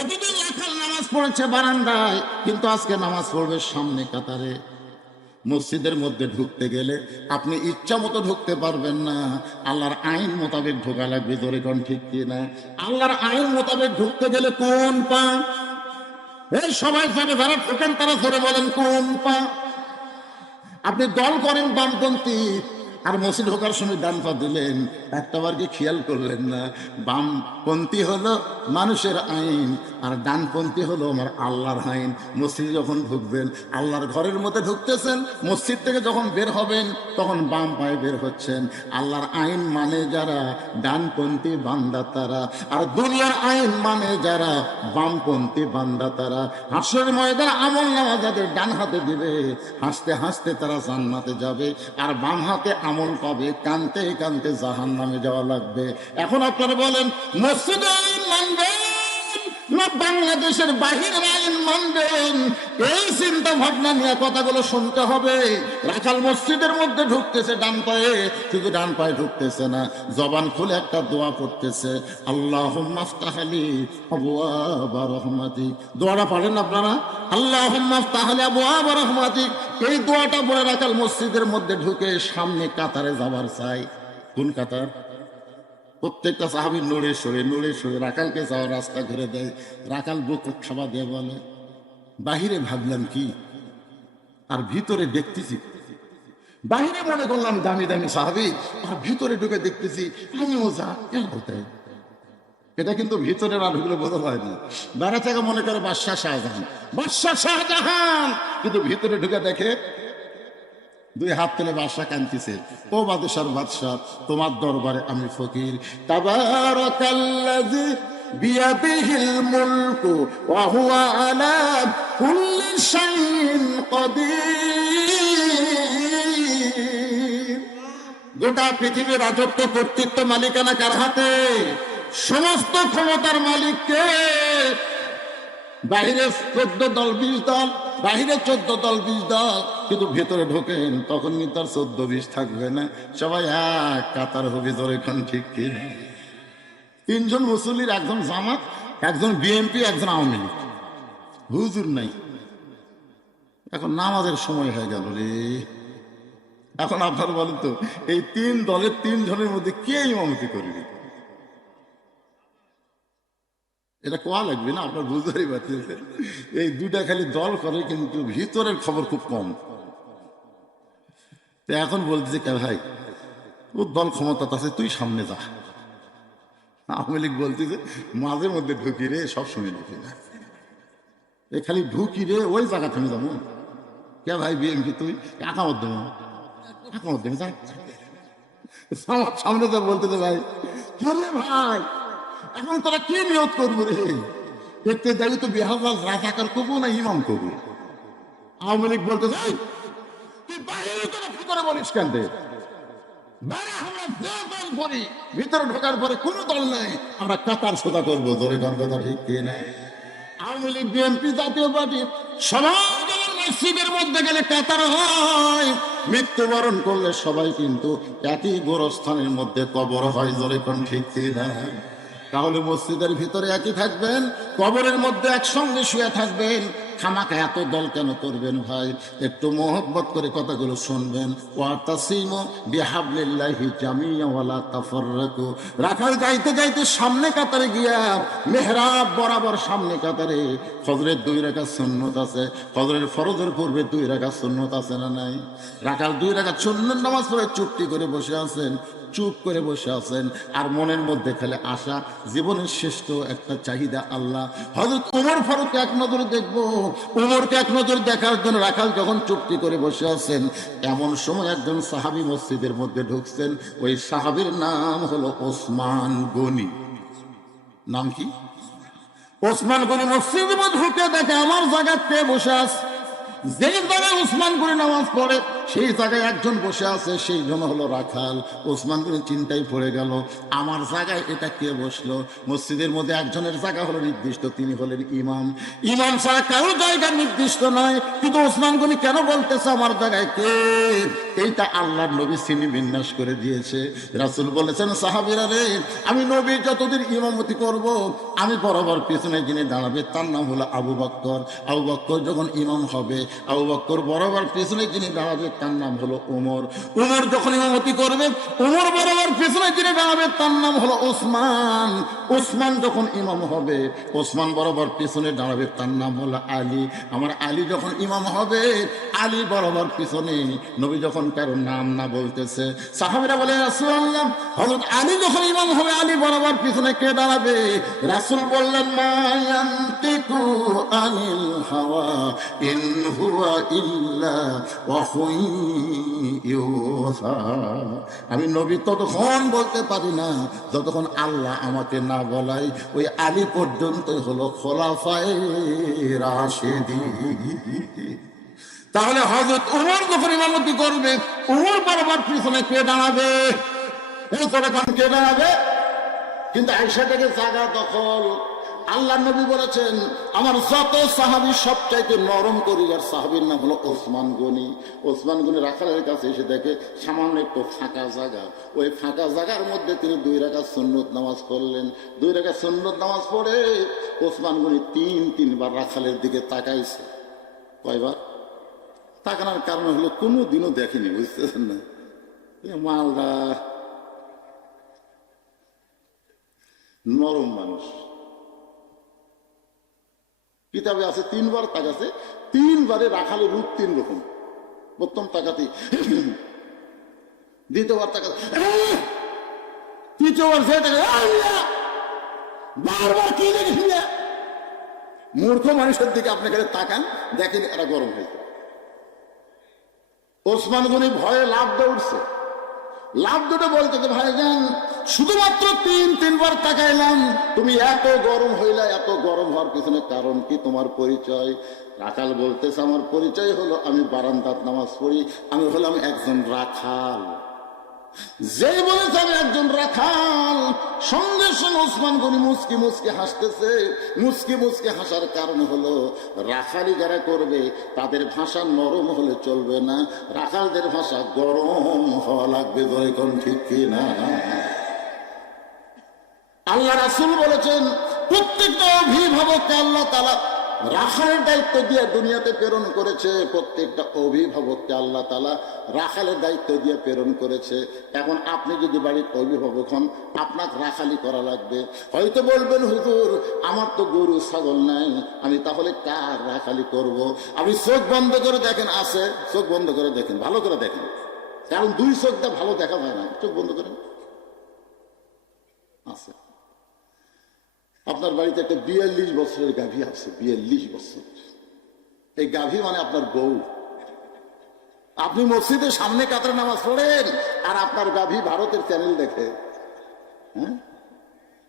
এতদিন রাখাল নামাজ পড়েছে বারান্দায়, কিন্তু আজকে নামাজ পড়বে সামনে কাতারে। মসজিদের মধ্যে ঢুকতে গেলে আপনি ইচ্ছা মতো ঢুকতে পারবেন না, আল্লাহর আইন মোতাবেক ঢোকা লাগবে। ধরে কোন ঠিক কিনা? আল্লাহর আইন মোতাবেক ঢুকতে গেলে কোন পা? এই সবাই যারা যারা ঢোকেন তারা ধরে বলেন কোন পা? আপনি দল করেন বামপন্থী, আর মসজিদ ঢোকার সময় ডান পা দিলেন, একটাবার কি খেয়াল করলেন না বামপন্থী হলো মানুষের আইন আর ডানপন্থী হলো আমার আল্লাহর আইন। মসজিদে যখন ঢুকবেন আল্লাহর ঘরের মধ্যে ঢুকতেছেন, মসজিদ থেকে যখন বের হবেন তখন বাম পায়ে বের হচ্ছেন। আল্লাহর আইন মানে যারা ডানপন্থী বান্দা তারা, আর দুনিয়ার আইন মানে যারা বামপন্থী বান্দা তারা। হাসরের ময়দানে আমল নামা যাদের ডান হাতে দিবে, হাসতে হাসতে তারা জান্নাতে যাবে, আর বাম হাতে আমল পাবে, কানতে কানতে জাহান্নামে যাওয়া লাগবে। এখন আপনারা বলেন মসজিদে আইন মানবেন না বাংলাদেশের বাহিরের আইন মানবেন? এই চিন্তা ভাবনা নিয়ে কথাগুলো শুনতে হবে। রাখাল মসজিদের মধ্যে ঢুকতেছে ডান পায়ে, শুধু ডান পায়ে ঢুকতেছে না, জবান খুলে একটা দোয়া পড়তেছে, আল্লাহুম্মা আফতাহ লি আবওয়াবা রাহমাতিক। দোয়াটা পড়েন আপনারা, আল্লাহুম্মা আফতাহ লি আবওয়াবা রাহমাতিক। এই দোয়াটা পড়ে রাখাল মসজিদের মধ্যে ঢুকে সামনে কাতারে যাবার চাই। কোন কাতার? প্রত্যেকটা সাহাবী নড়ে সরে রাখালকে যাওয়ার রাস্তা ঘুরে দেয়। রাখাল বুক খাওয়া দিয়ে বলে, বাহিরে ভাবলাম কি আর ভিতরে দেখতেছি, বাহিরে মনে করলাম দামি দামি সাহাবী, আর ভিতরে ঢুকে দেখতেছি আমিও যা কেন হতে। এটা কিন্তু ভিতরে না ঢুকলে বোঝা হয় না। বাইরে থেকে মনে করে বাদশাহ শাহজাহান, কিন্তু ভিতরে ঢুকে দেখে দুই হাত তুলে বাদশাহ কাঁদতেছে, ও বাদশার বাদশাহ, তোমার দরবারে আমি ফকির। তাবারাকাল্লাযী বিয়াদিহিল মুলকু ওয়া হুয়া আলা কুল্লি শাইইন কাদির। গোটা পৃথিবীর রাজত্ব কর্তৃত্ব মালিকানা কার হাতে? সমস্ত ক্ষমতার মালিক কে? বাহিরে 14 দল 20 দল, বাহিরে 14 দল 20 দল, কিন্তু ভেতরে ঢোকেন তখন কিন্তু আর 14-20 থাকবে না, সবাই এক কাতার হবে। ধরে এখন ঠিক কি? 3 জন মুসল্লির, একজন জামাত, একজন বিএনপি, একজন আওয়ামী লীগ, হুজুর নাই। এখন নামাজের সময় হয়ে গেল রে। এখন আপনারা বলেন তো, এই 3 দলের 3 জনের মধ্যে কে ইমামতি করবে? এটা কোয়া লাগবে না? আপনার বুঝতেই পারতেছেন, এই দুইটা খালি দল করে, কিন্তু ভিতরের খবর খুব কম। এখন বলতেছে কে ভাই, ওর দল ক্ষমতা আছে, তুই সামনে যা। আওয়ামী লীগ বলতেছে মাঝে মধ্যে ঢুকি রে, সব সময় ঢুকি না, এ খালি ঢুকি রে, ওই জায়গা থেমে যাবো। কে ভাই বিএমপি, তুই একামত দেবো, একামত দেবে যা। সামনে যা বলতেছে ভাই, ভাই এখন তোরা কি নিয়ত করবো রে? দেখতে যাবি তো বিহার রাজাকার করবো না ইমাম করবো? আওয়ামী লীগ বলতে যাই, তুই বাইরে তোরা ভিতরে বলিস কেন রে? আমরা যে দল করি, ভিতরে ঢোকার পরে কোনো দল নাই, আমরা কাতার সোজা করবো। ধরে কথা ঠিক কে নাই? আওয়ামী লীগ, বিএনপি, জাতীয় পার্টি সবাই মসজিদের মধ্যে গেলে কাতার হয়, মৃত্যুবরণ করলে সবাই কিন্তু একই গোরস্থানের মধ্যে কবর হয়। ধরে কোন ঠিক কে নাই? তাহলে মসজিদের ভিতরে একই থাকবেন, কবরের মধ্যে একসঙ্গে শুয়ে থাকবেন। খামাকা এত দল কেন করবেন ভাই? একটু মোহব্বত করে কথাগুলো শুনবেন। ওয়াতাসিমু বিহাবলিল্লাহি জামিআ ওয়ালা তাফাররাকু। রাখাল যাইতে যাইতে সামনে কাতারে গিয়া মেহরাব বরাবর সামনে কাতারে ফজরের 2 রাকাত সুন্নত আছে, ফজরের ফরজের পূর্বে 2 রাকাত সুন্নত আছে না নাই? রাখাল 2 রাকাত সুন্নত নামাজ পড়ে চুপটি করে বসে আছেন, চুপ করে বসে আছেন, আর মনের মধ্যে খেলে আশা, জীবনের শ্রেষ্ঠ একটা চাহিদা আল্লাহ। হযরত ওমর ফারুক এক নজরে দেখবো, ওমরকে এক নজর দেখার জন্য রাখাল যখন চুপটি করে বসে আছেন, এমন সময় একজন সাহাবী মসজিদের মধ্যে ঢুকছেন। ওই সাহাবীর নাম হলো ওসমান গনি। নাম কি? ওসমান গনি মসজিদের মধ্যে ঢুকে দেখে আমার জায়গাতে বসে আছে। যেই জায়গায় ওসমান গনি নামাজ পড়ে সেই জায়গায় একজন বসে আছে, সেই জন হলো রাখাল। ওসমান গনি চিন্তায় পড়ে গেল, আমার জায়গায় এটা কে বসলো? মসজিদের মধ্যে একজনের জায়গা হলো নির্দিষ্ট, তিনি হলেন ইমাম। ইমাম ছাড়া কারো জায়গা নির্দিষ্ট নয়, কিন্তু ওসমান গনি কেন বলতেছে আমার জায়গায় কে? এইটা আল্লাহর নবী চিনি বিন্যাস করে দিয়েছে। রাসূল বলেছেন, সাহাবীরা রে, আমি নবী যতদিন ইমামতি করব, আমি বরাবর পিছনে যিনি দাঁড়াবে তার নাম হলো আবু বকর। আবু বকর যখন ইমাম হবে, আবু বকর বরাবর পিছনে যিনি দাঁড়াবে তার নাম হলো উমর। উমর যখন ইমামতি করবে, উমর বরাবর পিছনে যিনি দাঁড়াবে তার নাম হলো ওসমান। ওসমান যখন ইমাম হবে, ওসমান বরাবর পিছনে দাঁড়াবে তার নাম হলো আলী। আমার আলী যখন ইমাম হবে, আলী বরাবর পিছনে। নবী যখন কারো নাম না বলতেছে, সাহাবীরা বলে রাসূলুল্লাহ, হযরত আলী যখন ইমাম হবে, আলী বরাবর পিছনে কে দাঁড়াবে? রাসূল বললেন, মা ইয়ান্তিকু আনিল হাওয়া ইন হুয়া ইল্লা ওয়াহয়ুন ইউহা। আমি নবী ততক্ষণ বলতে পারি না যতক্ষণ আল্লাহ আমাকে না বলাই। ওই আলী পর্যন্ত হলো খোলাফায়ে রাশেদিন। তাহলে হযরত ওমর যখন ইমামতি করবে, ওমর বরাবর পিছনে কে দাঁড়াবে? কে দাঁড়াবে? কিন্তু আয়েশা থেকে জায়গা দখল। আল্লাহ নবী বলেছেন, আমার যত সাহাবী সবচাইতে নরম করিয়ার সাহাবীর নাম হলো ওসমান গনি। ওসমান গনি রাখালের কাছে এসে দেখে সামান্য একটু ফাঁকা জায়গা, ওই ফাঁকা জায়গার মধ্যে তিনি 2 রাকাত সুন্নত নামাজ পড়লেন। 2 রাকাত সুন্নত নামাজ পড়ে ওসমান গনি 3-3 বার রাখালের দিকে তাকাইছে। কয়বার? তাকানোর কারণ হলো কোনো দিনও দেখেনি, বুঝতেছেন না? মালদা নরম মানুষ। কিতাবে আছে 3 বার তাকাছে, 3 বারে রাখালের রূপ 3 রকম। প্রথম তাকাতে, দ্বিতীয়বার তাকাতে, তৃতীয়বার সে বারবার কি দেখেন? মূর্খ মানুষের দিকে আপনি কাছে তাকান, দেখেন এরা গরম হয়েছে। ওসমান গনি ভয়ে লাফ দৌড়ছে। লাভ দুটো বলতে ভাইজান, শুধুমাত্র 3 বার তাকাইলাম, তুমি এত গরম হইলা। এত গরম হওয়ার পিছনে কারণ কি? তোমার পরিচয়। রাখাল বলতেছে, আমার পরিচয় হলো আমি বারান্দাত নামাজ পড়ি, আমি হলাম একজন রাখাল। যেই বলেছে আমি একজন রাখাল, সঙ্গে সঙ্গে ওসমান গনি মুচকি মুচকি হাসতেছে। মুচকি মুচকি হাসার কারণ হলো, রাখালি যারা করবে তাদের ভাষা নরম হলে চলবে না, রাখালদের ভাষা গরম হওয়া লাগবে। কোন ঠিক কিনা? আল্লাহ রাসূল বলেছেন, প্রত্যেকটা অভিভাবককে আল্লাহ তাআলা রাখালের দায়িত্ব দিয়ে দুনিয়াতে প্রেরণ করেছে। প্রত্যেকটা অভিভাবককে আল্লাহ তাআলা রাখালের দায়িত্ব দিয়ে প্রেরণ করেছে। এখন আপনি যদি বাড়ির অভিভাবক হন, আপনাকে রাখালি করা লাগবে। হয়তো বলবেন, হুজুর আমার তো গরু ছাগল নাই, আমি তাহলে কার রাখালি করব? আপনি চোখ বন্ধ করে দেখেন, আছে, চোখ বন্ধ করে দেখেন, ভালো করে দেখেন, কারণ 2 চোখটা ভালো দেখা যায় না। চোখ বন্ধ করেন, আছে। আপনার বাড়িতে একটা 42 বছরের গাভী আছে, 42 বছর। এই গাভী মানে আপনার বউ। আপনি মসজিদের সামনে কাতারে নামাজ পড়েন, আর আপনার গাভী ভারতের চ্যানেল দেখে। হ্যাঁ,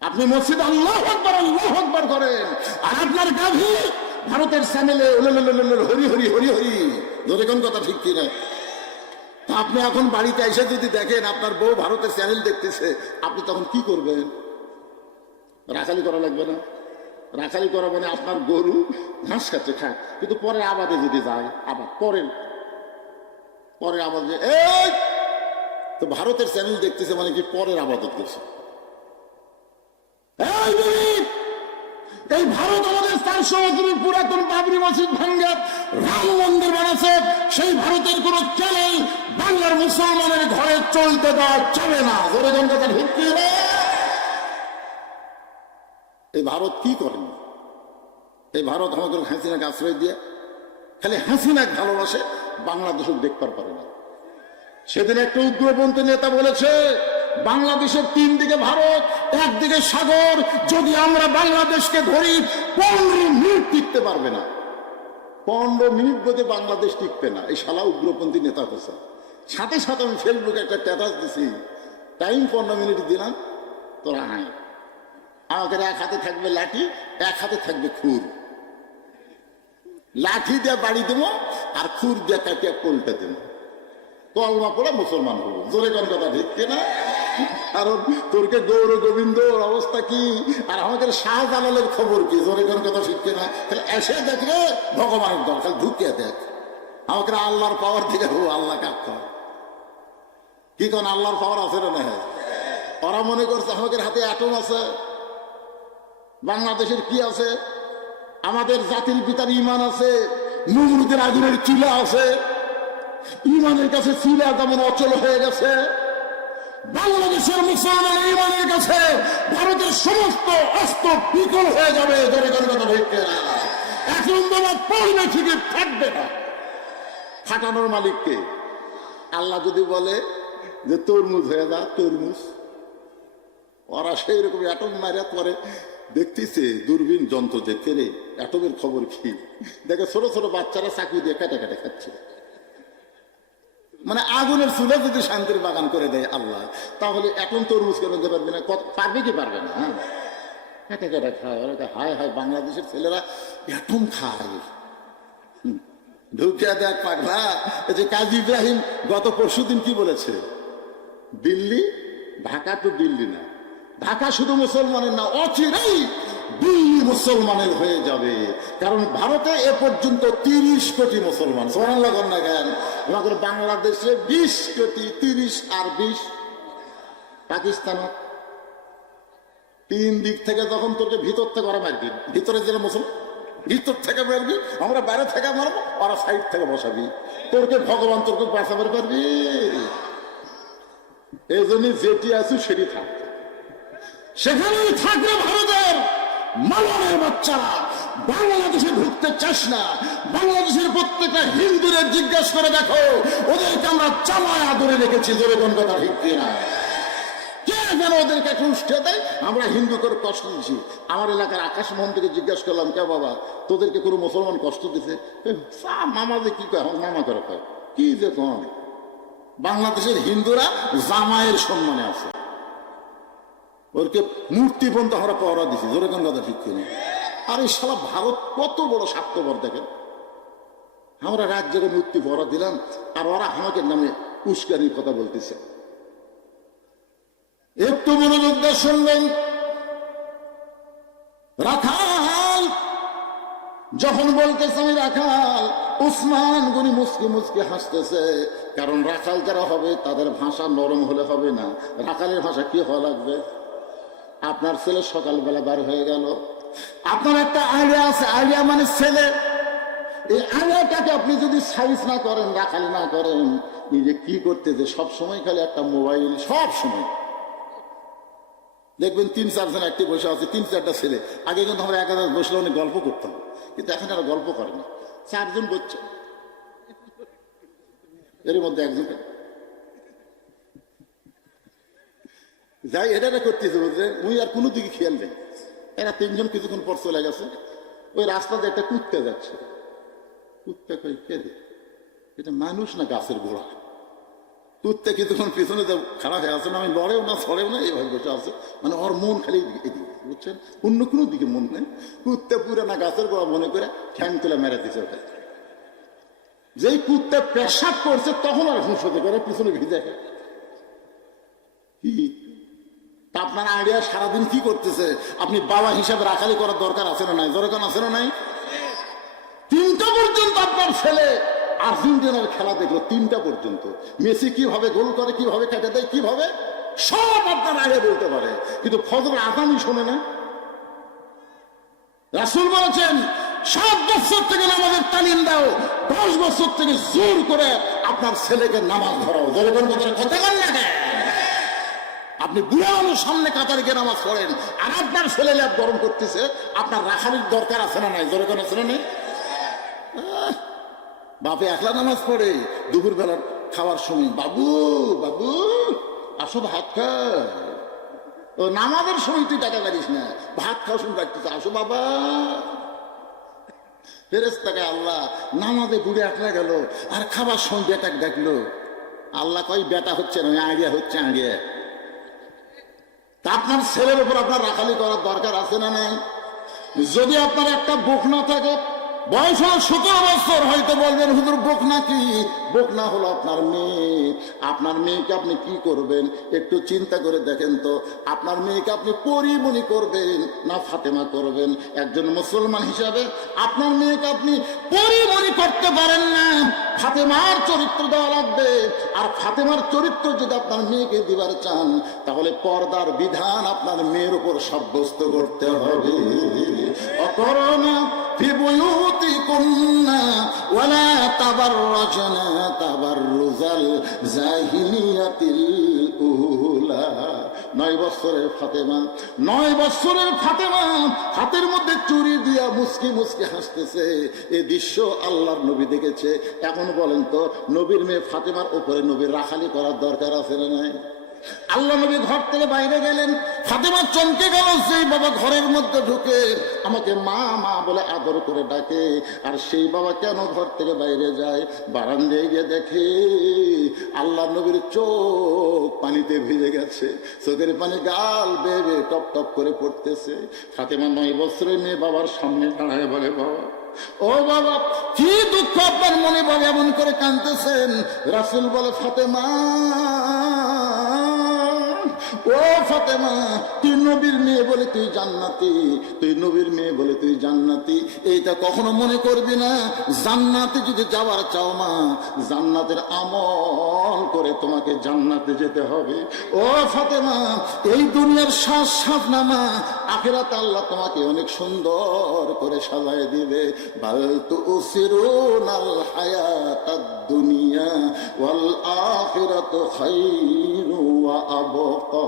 আপনি মসজিদে আল্লাহু আকবার করেন, আর আপনার গাভী ভারতের চ্যানেলে হরি হরি হরি হরি। ধরে কোন কথা ঠিক কিনা? আপনি এখন বাড়িতে এসে যদি দেখেন আপনার বউ ভারতের চ্যানেল দেখতেছে, আপনি তখন কি করবেন? রাখালি করা লাগবে না? রাখালি করা মানে আপনার গরু ঘাস খাচ্ছে, খায়, কিন্তু পরের আবাদে যদি যায়, আবার পরের আবাদে, এই তো ভারতের চ্যানেল দেখতেছে মানে কি পরের আবাদত করছে। এই ভারত আমাদের 400 বছরের পুরাতন বাবরি মসজিদ ভাঙ্গে রাম মন্দির বানাচ্ছে। সেই ভারতের কোন চ্যানেল বাংলার মুসলমানের ঘরে চলতে দেওয়া যাবে না। ভিত্তি এই ভারত কি করেন? এই ভারত আমাদের হাসিনাকে আশ্রয় দিয়ে খালি হাসিনাকে ভালোবাসে, বাংলাদেশও দেখতে পারে না। সেদিন একটা উগ্রপন্থী নেতা বলেছে, বাংলাদেশের 3 দিকে ভারত, একদিকে সাগর, যদি আমরা বাংলাদেশকে ধরি 15 মিনিট টিকতে পারবে না। 15 মিনিট বোধে বাংলাদেশ টিকবে না। এই শালা উগ্রপন্থী নেতা কথা। সাথে সাথে আমি ফেসবুকে একটা স্ট্যাটাস দিছি, টাইম 15 মিনিট দিলাম, তোরা আয়। আমাদের এক হাতে থাকবে লাঠি, এক হাতে থাকবে খুর। লাঠি দিয়ে বাড়ি দেবো, আর খুর দিয়ে কাটিয়ে পল্টে দেবো। কলমা পড়ে মুসলমান হবো। জোরে কোন কথা ঠিক কিনা? কারণ তোরকে গৌর গোবিন্দর অবস্থা কি, আর আমাদের শাহজালালের খবর কি? জোরে কোন কথা ঠিক কিনা? তাহলে এসে দেখলে ভগবানের দরকার, ঢুকিয়ে দেখ। আমাকে আল্লাহর পাওয়ার থেকে হবো, আল্লাহ কাপ কি কোন আল্লাহর পাওয়ার আছে না? ওরা মনে করছে আমাদের হাতে অ্যাটম আছে। বাংলাদেশের কি আছে? আমাদের জাতির পিতার ঈমান আছে, নমরুদের আগুনের চুলা আছে। ইমানের কাছে সিলা যেমন অচল হয়ে গেছে, বাংলাদেশের মুসলমান ইমানের কাছে ভারতের সমস্ত অস্ত্র বিকল হয়ে যাবে। এখন তোমার পড়বে ঠিকই থাকবে না। ফাটানোর মালিককে আল্লাহ যদি বলে যে তরমুজ হয়ে যা, তরমুজ, ওরা সেই রকম অ্যাটম মারিয়া পরে দেখতেছে দূরবীন যন্ত্র দেখতে রে অ্যাটমের খবর কি দেখে, ছোট ছোট বাচ্চারা চাকরি দিয়ে কাটে কাটে খাচ্ছে। মানে আগুনের চুলা যদি শান্তির বাগান করে দেয় আল্লাহ, তাহলে এখন তরমুজ করে দিতে পারবে না? পারবে কি পারবে না? কেটে কেটে খায় ওরা। হায় হায়, বাংলাদেশের ছেলেরা অ্যাটম খায়। ঢুকে দেখ পাগলা, এই যে কাজী ইব্রাহিম গত পরশুদিন কি বলেছে, দিল্লি, ঢাকা তো দিল্লি না, ঢাকা শুধু মুসলমানের না, অচিরেই দিল্লি মুসলমানের হয়ে যাবে। কারণ ভারতে এ পর্যন্ত 30 কোটি মুসলমান, সুবহানাল্লাহ না কেন? আমাদের বাংলাদেশে 20 কোটি, 30 আর 20 পাকিস্তান। তিন দিক থেকে যখন তোকে ভিতর থেকে ওরা মারবি, ভিতরে যেটা মুসলমান ভিতর থেকে মারবি, আমরা বাইরে থেকে মারবো, ওরা সাইড থেকে বসাবি, তোরকে ভগবান তোরকে বাঁচাবার পারবি। এই জন্য যেটি আছো সেটি থাক, সেখানেই থাকবে। ভারতের মালয়ের বাচ্চারা বাংলাদেশে ঢুকতে চাস না, বাংলাদেশের প্রত্যেকটা হিন্দুরে জিজ্ঞাসা করে দেখো, ওদেরকে আমরা জামায় আদরে রেখেছি। জোরে কোন কথা ঠিক কিনা? কে যেন ওদেরকে একটা উষ্ঠে দেয়, আমরা হিন্দু করে কষ্ট দিচ্ছি। আমার এলাকার আকাশ মোহন থেকে জিজ্ঞাসা করলাম, কে বাবা তোদেরকে কোনো মুসলমান কষ্ট দিছে? মামা যে কি কয়, মামা করে কয় কি যে কম, বাংলাদেশের হিন্দুরা জামাইয়ের সম্মানে আছে, ওরকে মূর্তি পর্যন্ত আমরা পাওয়া দিছি। জোরে কোন কথা ঠিক কিনা? আর এই শালা ভারত কত বড় স্বার্থপর দেখেন, আমরা রাজ্যের মূর্তি পড়া দিলাম আর ওরা আমাকে নামে উস্কানির কথা বলতেছে। একটু মনোযোগ দিয়ে শুনবেন। রাখাল যখন বলতেছে আমি রাখাল, উসমান গনি মুসকি মুসকি হাসতেছে। কারণ রাখাল যারা হবে তাদের ভাষা নরম হলে হবে না, রাখালের ভাষা কি হওয়া লাগবে? আপনার ছেলে সকালবেলা বার হয়ে গেল, আপনার একটা আইডিয়া আছে, আইডিয়া মানে ছেলে, এই আইডিয়াটাকে আপনি যদি সাইজ না করেন, রাখালি না করেন, এই যে কি করতেছে সব সময় খালি একটা মোবাইল, সব সময় দেখবেন 3-4 জন একটি বসে আছে, 3-4টা ছেলে। আগে কিন্তু আমরা একাধারে বসলে অনেক গল্প করতাম, কিন্তু এখন আর গল্প করে না, 4 জন বসছে, এর মধ্যে একজন যাই এটা করতেছে বলছে উনি আর কোনো দিকে খেয়াল নেই। এরা 3 জন কিছুক্ষণ পর চলে গেছে, ওই রাস্তাতে একটা কুত্তা যাচ্ছে। কুত্তা কই কে রে, এটা মানুষ না গাছের গোড়া? কুত্তা কিছুক্ষণ পিছনে খারাপ হয়ে আছে না, আমি লড়েও না ছড়েও না, এইভাবে বসে আছে। মানে ওর মন খালি এদিকে, বুঝছেন, অন্য কোনো দিকে মন নেই। কুত্তা পুরা না গাছের গোড়া মনে করে ঠ্যাং তুলে মেরে দিছে ওকে। যেই কুত্তা পেশাব করছে তখন আর হুঁশ হতে পারে, পিছনে ভিজে কি। আপনার আইডিয়া সারাদিন কি করতেছে? আপনি বাবা হিসাবে রাখালি করার দরকার আছে না নাই? দরকার আছে না নাই? 3টা পর্যন্ত আপনার ছেলে আর্জেন্টিনার খেলা দেখলো, 3টা পর্যন্ত। মেসি কিভাবে গোল করে, কিভাবে কেটে দেয়, কিভাবে, সব আপনার আগে বলতে পারে, কিন্তু ফজর আজানই শোনে না। রাসূল বলেছেন 7 বছর থেকে নামাজের তালিম দাও, 10 বছর থেকে জোর করে আপনার ছেলেকে নামাজ ধরাও। জনগণ কথা বল না, আপনি বুড়া মানুষ সামনে কাতারে গিয়ে নামাজ পড়েন, আর আপনার ছেলে ল্যাব গরম করতেছে। আপনার রাখালির দরকার আছে না নাই? জোরে কোন আছে না নেই? বাপে একলা নামাজ পড়ে, দুপুর বেলার খাওয়ার সময় বাবু বাবু আসো ভাত খা। ও নামাজের সময় তুই টাকা পারিস না, ভাত খাওয়ার সময় ডাকতেছে আসো বাবা। ফেরেশতাকে আল্লাহ নামাজে বুড়ে একলা গেল, আর খাবার সময় বেটা ডাকলো। আল্লাহ কয় বেটা হচ্ছে না, আইডিয়া হচ্ছে, আইডিয়া। তা আপনার ছেলের উপর আপনার রাখালি করার দরকার আছে না নাই? যদি আপনার একটা বুক না থাকে, বয়স হলো 17 বছর, হয়তো বলবেন হুজুর বকনা কি? বকনা হলো আপনার মেয়ে। আপনার মেয়েকে আপনি কি করবেন একটু চিন্তা করে দেখেন তো। আপনার মেয়েকে আপনি পরিমণি করবেন না ফাতেমা করবেন? একজন মুসলমান হিসাবে আপনার মেয়েকে আপনি পরিমণি করতে পারেন না, ফাতেমার চরিত্র দেওয়া লাগবে। আর ফাতেমার চরিত্র যদি আপনার মেয়েকে দিবার চান, তাহলে পর্দার বিধান আপনার মেয়ের উপর সাব্যস্ত করতে হবে। অকরণা বিবুয়ুতিকুন্না ওয়ালা তাবাররাজনা তাবাররুজাল জাহিলিয়াতিল উলা। 9 বছরের ফাতেমা, 9 বছরের ফাতেমা হাতের মধ্যে চুরি দিয়া মুস্কি মুস্কি হাসতেছে। এই দৃশ্য আল্লাহর নবী দেখেছে। এখন বলেন তো, নবীর মেয়ে ফাতেমার উপরে নবীর রাখালি করার দরকার আছে না নাই? আল্লাহ নবী ঘর থেকে বাইরে গেলেন, ফাতেমা চমকে গেল। সেই বাবা ঘরের মধ্যে ঢুকে আমাকে মা মা বলে আদর করে ডাকে, আর সেই বাবা কেন ঘর থেকে বাইরে যায়? বারান্দায় গিয়ে দেখে আল্লাহ নবীর চোখ পানিতে ভিজে গেছে, চোখের পানি গাল বেয়ে বেয়ে টপ টপ করে পড়তেছে। ফাতেমা 9 বছরের মেয়ে বাবার সামনে দাঁড়ায় বলে, বাবা, ও বাবা, কি দুঃখ আপনার মনে? বাবা এমন করে কাঁদতেছেন। রাসূল বলে, ফাতেমা, ও ফাতেমা, তুই নবীর মেয়ে বলে তুই জান্নাতি, তুই নবীর মেয়ে বলে তুই জান্নাতি। এইটা কখনো মনে করবি না। জান্নাতে যদি যাওয়ার চাও মা, জান্নাতের আমল করে তোমাকে জান্নাতে যেতে হবে। ও ফাতেমা, এই দুনিয়ার শ্বাস শ্বাস না মা, আখিরাতে আল্লাহ তোমাকে অনেক সুন্দর করে সাজায় দিবে। বাল তুসিরুনাল হায়াতাদ দুনিয়া ওয়াল আখিরাতু খায়রু ওয়া আবকা।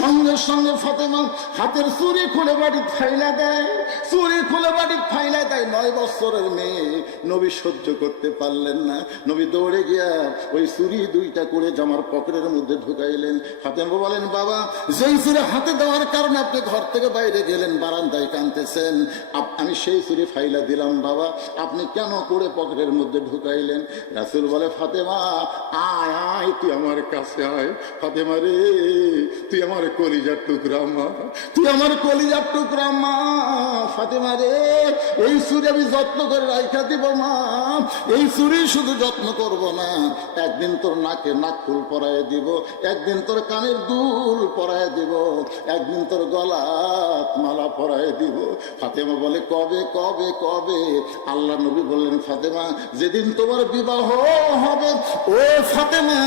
সঙ্গে সঙ্গে ফাতেমা হাতের চুরি খুলে বাড়ি ফাইলা দেয়, চুরি খুলে বাড়ি ফাইলা দেয়। 9 বছরের মেয়ে। নবী সহ্য করতে পারলেন না, নবী দৌড়ে গিয়া ওই চুরি 2টা করে জামার পকেটের মধ্যে ঢুকাইলেন। ফাতেমা বলেন, বাবা, যেই চুরি হাতে দেওয়ার কারণে আপনি ঘর থেকে বাইরে গেলেন, বারান্দায় কাঁদতেছেন, আমি সেই চুরি ফাইলা দিলাম বাবা, আপনি কেন করে পকেটের মধ্যে ঢুকাইলেন? রাসূল বলে, ফাতেমা, আয় আয়, তুই আমার কাছে আয়। ফাতেমা রে, তুই আমার কলিজার টুকরা মা, তুই আমার কলিজার টুকরা মা। ফাতেমা রে, এই চুরি আমি যত্ন করে রাইখা দিব মা। এই চুরি শুধু যত্ন করব না, একদিন তোর নাকে নাকফুল পরায় দিব, একদিন তোর কানের দুল পরায় দিব, একদিন তোর গলাত মালা পরায় দিব। ফাতেমা বলে, কবে কবে কবে? আল্লাহ নবী বললেন, ফাতেমা, যেদিন তোমার বিবাহ হবে। ও ফাতেমা,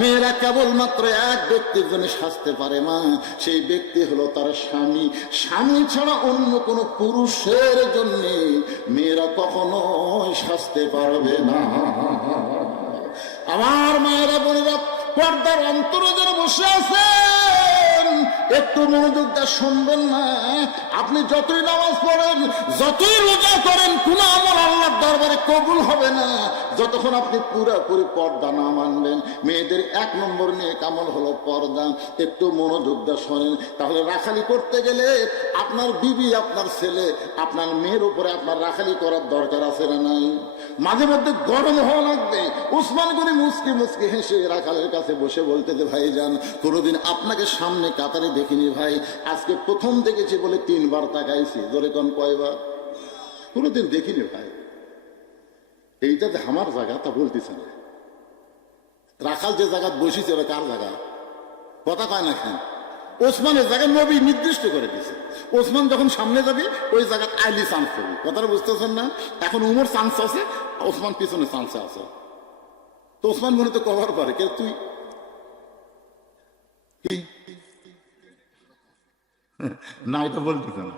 মেয়েরা কেবলমাত্র এক ব্যক্তির জন্য সাজতে পারে মা, সেই ব্যক্তি হলো তার স্বামী। স্বামী ছাড়া অন্য কোনো পুরুষের জন্য মেয়েরা কখনোই সাজতে পারবে না। আমার মায়েরা বোনেরা, পর্দার অন্তরে যারা বসে আছেন, একটু মনোযোগ দিয়ে শুনবেন না। আপনি যতই নামাজ পড়েন, যতই রোজা করেন, কোন আমল আল্লাহর দরবারে কবুল হবে না যতক্ষণ আপনি পুরোপুরি পর্দা না মানবেন। মেয়েদের 1 নম্বর নেক আমল হলো পর্দা। একটু মনোযোগ দিয়ে শোনেন। তাহলে রাখালি করতে গেলে আপনার বিবি, আপনার ছেলে, আপনার মেয়ের উপরে আপনার রাখালি করার দরকার আছে না নাই? মাঝে মধ্যে গরম হওয়া লাগবে। উসমান গনি মুস্কি মুস্কি হেসে রাখালের কাছে বসে বলতে, যে ভাই যান, কোনোদিন আপনাকে সামনে কাতারে দেখিনি ভাই, আজকে প্রথম দেখেছি বলে 3 বার তাকাইছি। জোরে কোন কয়বার? কোনোদিন দেখিনি ভাই। এইটা যে আমার জায়গা তা বলতেছে না। রাখাল যে জায়গা বসেছে ওরা কার জায়গা? কথা কয় না কেন? ওসমানের জায়গা নবী নির্দিষ্ট করে দিয়েছে। ওসমান যখন সামনে যাবে ওই জায়গা আইলি চান্স করবে। কথাটা বুঝতেছেন না? এখন উমর চান্স আছে, ওসমান পিছনে চান্সে আছে। তো ওসমান মনে তো কভার পারে কে? তুই কি না, এটা বলতেছে না।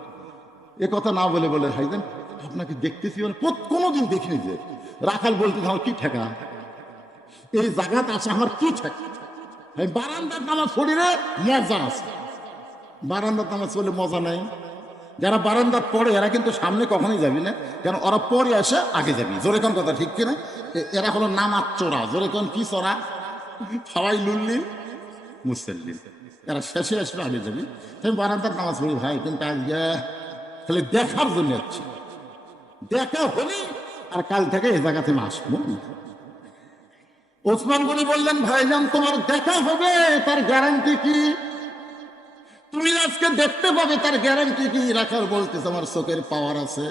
এ কথা না বলে বলে, ভাইজান আপনাকে দেখতেছি কোনোদিন দেখিনি। যে রাখাল বলতে আমার কি ঠেকা, এই জায়গাতে আছে আমার কি ঠেকা? বারান্দার নামাজ পড়িলে মজা আছে, বারান্দার নামাজ পড়লে মজা নাই। যারা বারান্দার পড়ে এরা কিন্তু সামনে কখনোই যাবি না, কেন ওরা পরে আসে আগে যাবি। জোরে কোন কথা ঠিক কিনা? এরা হলো নামাজ চোরা। জোরে কোন কি চোরা? সবাই লুল্লি মুসল্লি, এরা শেষে আসলে আগে যাবি। আমি বারান্দার নামাজ পড়ি ভাই, কিন্তু আজকে খালি দেখার জন্য যাচ্ছি। দেখা হলি আর কাল থেকে এই জায়গাতে আমি আসবো। ওসমান গনি বললেন, ভাইজান তোমার দেখা হবে, তার গ্যারান্টি কি? তুমি আজকে দেখতে পাবে, তার গ্যারান্টি কি? রাখার বলতেছে, আমার চোখের পাওয়ার আছে,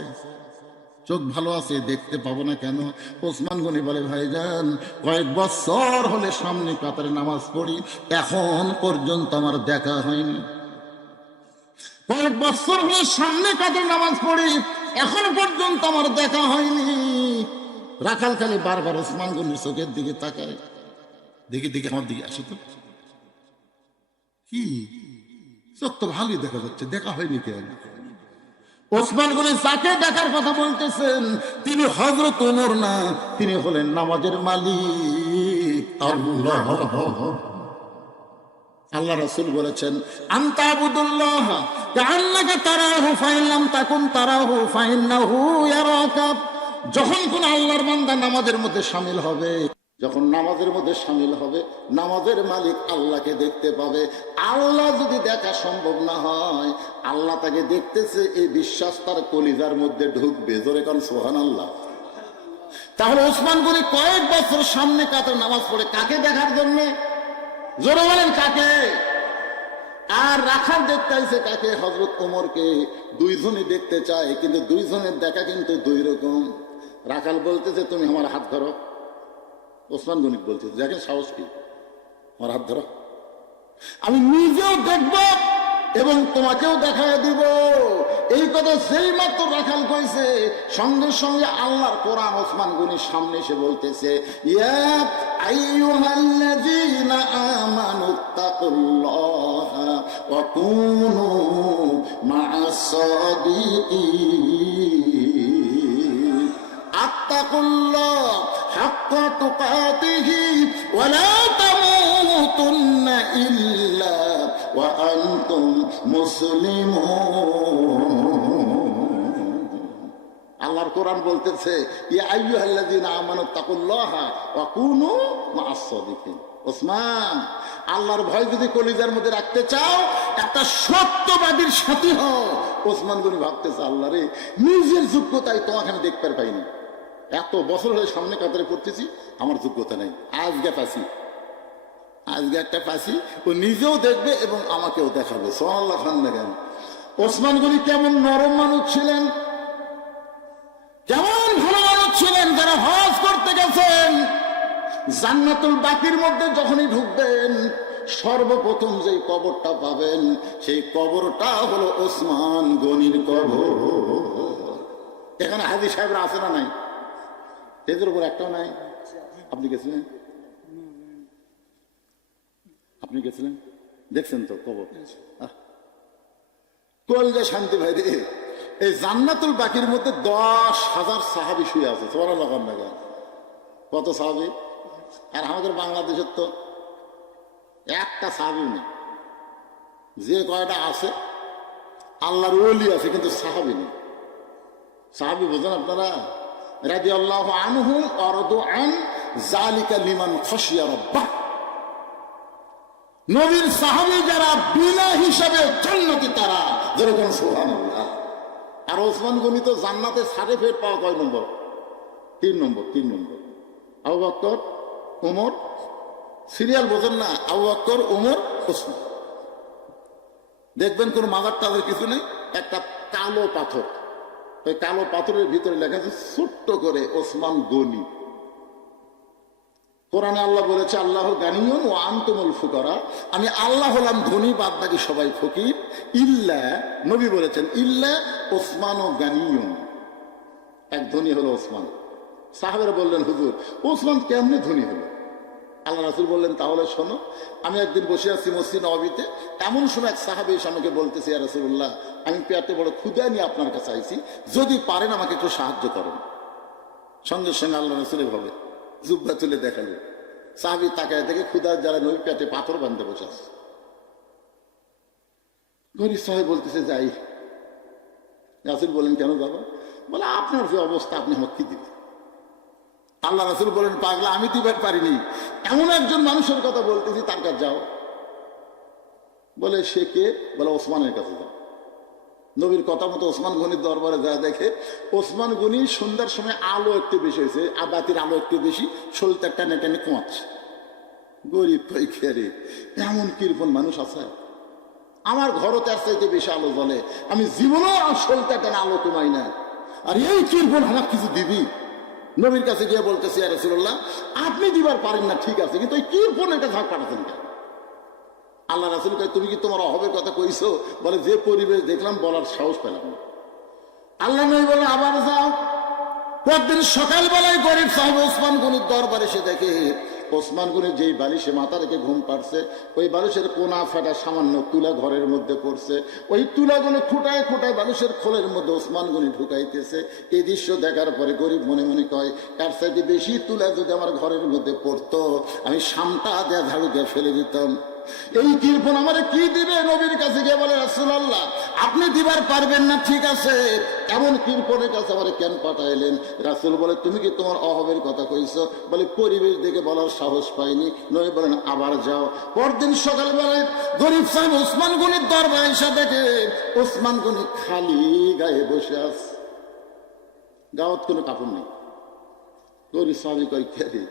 চোখ ভালো আছে, দেখতে পাবো না কেন? ওসমান গনি বলে, ভাইজান কয়েক বছর হলে সামনে কাতারে নামাজ পড়ি, এখন পর্যন্ত আমার দেখা হয়নি। কয়েক বছর হলে সামনে কাতারে নামাজ পড়ি, এখন পর্যন্ত আমার দেখা হয়নি। রাখাল খালি বারবার ওসমান গনির চোখের দিকে তাকায়, দেখে দেখে আমার দিকে আসে। তো কি চোখ তো ভালোই দেখা যাচ্ছে, দেখা হয়নি কেন? ওসমান গনি যাকে দেখার কথা বলতেছেন তিনি হযরত ওমর না, তিনি হলেন নামাজের মালিক আল্লাহ। আল্লাহ রাসূল বলেছেন আনতা আবুদুল্লাহ কাআন্নাকা তারাহু ফাইন লাম তাকুন তারাহু ফাইন্নাহু ইয়ারাকা। যখন কোন আল্লাহর বান্দা নামাজের মধ্যে শামিল হবে, যখন নামাজের মধ্যে শামিল হবে, নামাজের মালিক আল্লাহকে দেখতে পাবে। আল্লাহ যদি দেখা সম্ভব না হয়, আল্লাহ তাকে দেখতেছে এই বিশ্বাস তার কলিজার মধ্যে ঢুকবে। জোরে কারণ সুবহানাল্লাহ। তাহলে ওসমান গনি কয়েক বছর সামনে কাতার নামাজ পড়ে কাকে দেখার জন্য? জোরে বলেন কাকে? আর রাখাল দেখতে আইছে কাকে? হযরত ওমরকে। দুইজনই দেখতে চায়, কিন্তু দুইজনের দেখা কিন্তু দুই রকম। রাখাল বলতেছে তুমি আমার হাত ধরো, ওসমান গনি বলতেছে দেখেন সাহস কি, আমার হাত ধরো, আমি নিজেও দেখব এবং তোমাকেও দেখায় দিব। এই কথা সেই মাত্র রাখাল কইছে, সঙ্গে সঙ্গে আল্লাহর কোরআন ওসমান গনির সামনে এসে বলতেছে ইয়া আইয়ুহাল্লাযীনা আমানুত্তাকুল্লাহা ওয়া কুনু মা'আস সাদিকিন। আত্তাকুল্লাহ হাক্কা তুকাতিহি ওয়া লা তামুতুন্না ইল্লা ওয়া আনতুম মুসলিমুন। আল্লাহর কোরআন বলতেছে ইয়া আইয়ুহাল্লাযীনা আমানুত্তাকুল্লাহা ওয়া কুনু মা'আস সাদিকিন। ওসমান, আল্লাহর ভয় যদি কলিজার মধ্যে রাখতে চাও, একটা সত্যবাদীর সাথী হও। ওসমান গনি ভাবতেছে আল্লাহ রে, নিজের যোগ্যতায় তোমাকে আমি দেখতে পাইনি, এত বছর হয়ে সামনে কাতারে পড়তেছি, আমার যোগ্যতা নেই। আজকে পাচ্ছি, আজকে একটা পাচ্ছি, ও নিজেও দেখবে এবং আমাকেও দেখাবে। সুবহানাল্লাহ খান দেখেন ওসমান গনি কেমন নরম মানুষ ছিলেন, কেমন ভালো মানুষ ছিলেন। যারা হজ করতে গেছেন, জান্নাতুল বাকির মধ্যে যখনই ঢুকবেন, সর্বপ্রথম যে কবরটা পাবেন, সেই কবরটা হলো ওসমান গনির কবর। এখানে হাজী সাহেবরা আছে না নাই? এদের উপর একটাও নাই। আপনি গেছিলেন? আপনি গেছিলেন, দেখছেন তো কবর? কলজা শান্তি ভাই রে, এই জান্নাতুল বাকির মধ্যে 10,000 সাহাবী শুয়ে আছে। সুবহানাল্লাহ। কত সাহাবী? আর আমাদের বাংলাদেশের তো একটা সাহাবী নেই। যে কয়টা আছে আল্লাহর ওলি আছে, কিন্তু সাহাবী নেই। সাহাবী বোঝেন আপনারা? রাদিয়াল্লাহু আনহুম ওয়া রাদু আন যালিকা লিমান খাশিয়া রাব্বাহ। নবীর সাহাবী যারা বিনা হিসাবে জান্নাতি, তারা যেরকম সুবহানাল্লাহ। আর ওসমান গনি তো জান্নাতে সার্টিফিকেট পাওয়া কয় নম্বর? 3 নম্বর। 3 নম্বর। আবু বকর, ওমর, সিরিয়াল বোঝেন না? আবু বকর, ওমর, ওসমান। দেখবেন কোন মাজার টাজার কিছু নেই, একটা কালো পাথর, ওই কালো পাথরের ভিতরে লেখা আছে ছোট্ট করে ওসমান গনি। কোরআনে আল্লাহ বলেছে আল্লাহ গানিয়ুন ওয়া আনতুমুল ফুকারা, আমি আল্লাহ হলাম ধনী, বাদ বাকি সবাই ফকির। ইল্লা, নবী বলেছেন ইল্লা ওসমান ও গানিয়ুন, এক ধনী হলো ওসমান। সাহাবেরা বললেন হুজুর ওসমান কেমনে ধনী হলো? আল্লাহ রাসূল বললেন তাহলে শোনো, আমি একদিন বসে আছি মসজিদ নববীতে, এমন সময় এক সাহাবী এসে আমাকে বলতেছে ইয়া রাসূলুল্লাহ, আমি পেটে বড় ক্ষুধা নিয়ে আপনার কাছে আইছি, যদি পারেন আমাকে একটু সাহায্য করেন। সঙ্গে সঙ্গে আল্লাহ রাসূল ভাবে জুব্বা তুলে দেখালো। সাহাবী তাকায় দেখে ক্ষুধার যারা নবী পেটে পাথর বাঁধতে বসে আছে। গরিব সাহেব বলতেছে যাই। রাসূল বলেন কেন যাবো? বলে আপনার যে অবস্থা, আপনি আমাকে কি দিবেন? আল্লাহ রাসূল বলেন পাগলা, আমি দিবার পারিনি, এমন একজন মানুষের কথা বলতেছি, তার কাছে যাও। বলে সে কে? বলে ওসমানের কাছে যাও। নবীর কথা মতো ওসমান গনির দরবারে যা দেখে ওসমান গনি সন্ধ্যার সময় আলো একটু বেশি হয়েছে, আবাতির আলো একটু বেশি, শরীরটা টেনে টেনে কমাচ্ছে। গরিব পাইকারে, এমন কিরকম মানুষ আছে? আমার ঘরও তার চাইতে বেশি আলো জ্বলে, আমি জীবনেও শরীরটা টেনে আলো কমাই না, আর এই কিরকম আমার কিছু দিবি? নবীর কাছে গিয়ে বলতেছি ইয়া রাসূলুল্লাহ, আপনি দিবার পারেন না ঠিক আছে, কিন্তু ওই কিরকম এটা ঝাঁক পাঠাচ্ছেন কেন? আল্লাহ রাসূল কয় তুমি কি তোমার অভাবের কথা কইছো? বলে যে পরিবেশ দেখলাম বলার সাহস পেলাম না। আল্লাহ নবী বলে আবার যাও। পরদিন সকালবেলায় গরিব সাহেব ওসমান গনির দরবারে এসে দেখে ওসমান গনি যেই বালিশে মাথা রেখে ঘুম পাড়ছে, ওই বালিশের কোনা ফাটা সামান্য তুলা ঘরের মধ্যে পড়ছে। ওই তুলাগুলো খুঁটায় খুঁটায় বালিশের খোলের মধ্যে ওসমান গনি ঢুকাইতেছে। এই দৃশ্য দেখার পরে গরিব মনে মনে কয়, তার চাইতে বেশি তুলা যদি আমার ঘরের মধ্যে পড়তো, আমি সামটা দেয়া ঝাড়ু দিয়ে ফেলে দিতাম। এই কৃপণ আমারে কি দিবে? নবীর কাছে গিয়ে বলে, রাসূলুল্লাহ আপনি দিবার পারবেন না, ঠিক আছে, এমন কৃপণের কাছে আমারে কেন পাঠাইলেন? রাসূল বলে, তুমি কি তোমার অভাবের কথা কইছো? বলে, পরিবেশ দেখে বলার সাহস পাইনি। নবী বলেন, আবার যাও। পরদিন সকালবেলায় গরিব সাহেব ওসমান গনির দরবারে এসে দেখে ওসমান গনি খালি গায়ে বসে আছে, গাওয়াত কোনো কাপড় নেই। গরিব সাহেব কয়, কে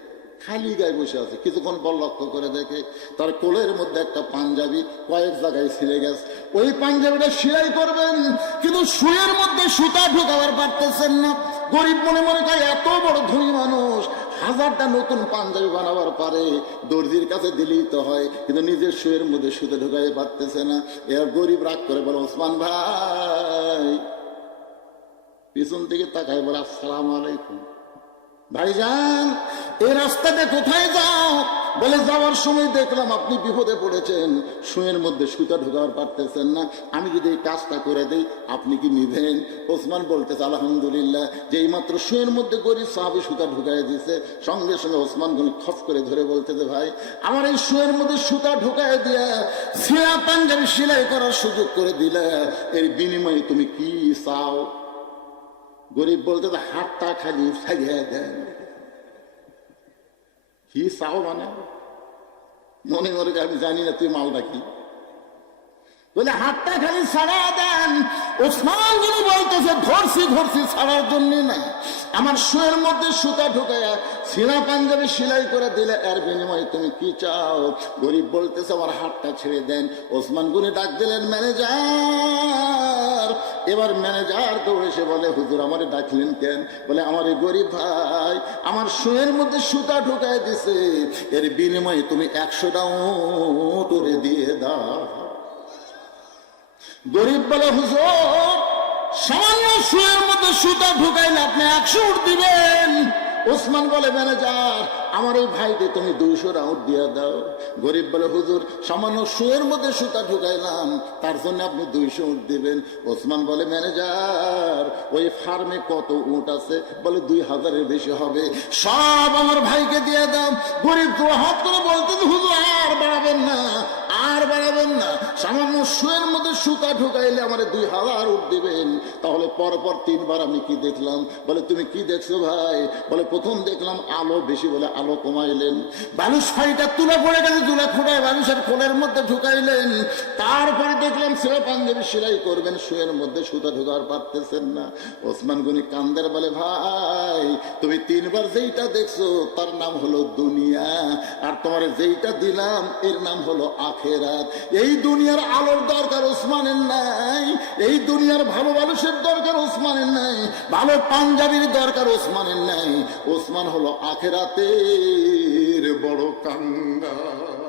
খালি গায়ে বসে আছে? কিছুক্ষণ পর লক্ষ্য করে দেখে তার কোলের মধ্যে একটা পাঞ্জাবি কয়েক জায়গায় ছিঁড়ে গেছে। ওই পাঞ্জাবিটা সেলাই করবেন, কিন্তু শুয়ের মধ্যে সুতা ঢোকাবার পারতেছেন না। গরিব মনে মনে কয়, এত বড় ধনী মানুষ, হাজারটা নতুন পাঞ্জাবি বানাবার পারে, দর্জির কাছে দিলেই তো হয়, কিন্তু নিজের শুয়ের মধ্যে সুতা ঢোকাই পারতেছে না। এর গরিব রাগ করে বলে, ওসমান ভাই, পিছন দিকে তাকায় বলে, আসসালামু আলাইকুম। ভাইজান, এই রাস্তাতে কোথায় যাও? বলে, যাওয়ার সময় দেখলাম আপনি বিপদে পড়েছেন, শুয়ের মধ্যে সুতা ঢোকাবার পারতেছেন না, আমি যদি এই কাজটা করে দেই আপনি কি নিবেন? ওসমান বলতেছে, আলহামদুলিল্লাহ। যেই মাত্র শুয়ের মধ্যে গরিব সাহাবী সুতা ঢুকাই দিয়েছে, সঙ্গে সঙ্গে ওসমান গনি খপ করে ধরে বলতেছে, ভাই, আমার এই শুয়ের মধ্যে সুতা ঢুকাই দিয়া ছিঁড়া পাঞ্জাবি সেলাই করার সুযোগ করে দিলে, এর বিনিময়ে তুমি কি চাও? গরিব বলতে, হাতটা খালি ছাড়িয়ে দেন। কি চাও মানে? মনে মনে আমি জানি না তুই মালটা কি। বলে, হাতটা খালি ছাড়া দেন। ওসমান গনি বলতেছে, ধরছি ধরছি, ছাড়ার জন্য না, আমার শুয়ের মধ্যে সুতা ঢুকাইয়া ছিঁড়া পাঞ্জাবি সেলাই করে দিলে এর বিনিময়ে তুমি কি চাও? গরিব বলতেছে, আমার হাতটা ছেড়ে দেন। ওসমান গনি ডাক দিলেন, ম্যানেজার। এবার ম্যানেজার দৌড়ে এসে বলে, হুজুর আমারে ডাকলেন কেন? বলে, আমার এই গরিব ভাই আমার শুয়ের মধ্যে সুতা ঢুকাই দিছে, এর বিনিময়ে তুমি 100টা উট ওরে দিয়ে দাও। গরিব বলে, হুজুর সামান্য শুয়ের মধ্যে সুতা ঢুকাইলে আপনি 100 উট দিবেন? ওসমান বলে, ম্যানেজার আমার এই ভাইকে তুমি 200 রাউন্ড দিয়ে দাও। গরিব বলে, হুজুর সামান্য শুয়ের মধ্যে সুতা ঢুকাইলাম, তার জন্য আপনি 200 উট দিবেন। ওসমান বলে, ম্যানেজার ওই ফার্মে কত উট আছে? বলে, 2000-এর বেশি হবে, সব আমার ভাইকে দিয়ে দাও। গরিব দু হাত করে বলতে, হুজুর আর বাড়াবেন না, আর বাড়াবেন না, সামান্য শুয়ের মধ্যে সুতা ঢুকাইলে আমার 2000 উট দিবেন। তাহলে পরপর 3 বার আমি কি দেখলাম? বলে, তুমি কি দেখছো ভাই? বলে, প্রথম দেখলাম আলো বেশি, বলে আলো কমাইলেন। বালুস ফাইটা তুলে পড়ে গেছে, তুলে খুঁড়ায় বালুসের খোলের মধ্যে ঢুকাইলেন। তারপরে দেখলাম ছেলে পাঞ্জাবি সেলাই করবেন, শুয়ের মধ্যে সুতা ঢোকার পারতেছেন না। ওসমান গনি কান্দের বলে, ভাই তুমি 3 বার যেইটা দেখছো তার নাম হলো দুনিয়া, আর তোমার যেইটা দিলাম এর নাম হলো আখেরাত। এই দুনিয়ার আলোর দরকার ওসমানের নাই, এই দুনিয়ার ভালো মানুষের দরকার ওসমানের নাই, ভালো পাঞ্জাবির দরকার ওসমানের নাই। ওসমান হলো আখেরাতের বড় কাঙ্গাল।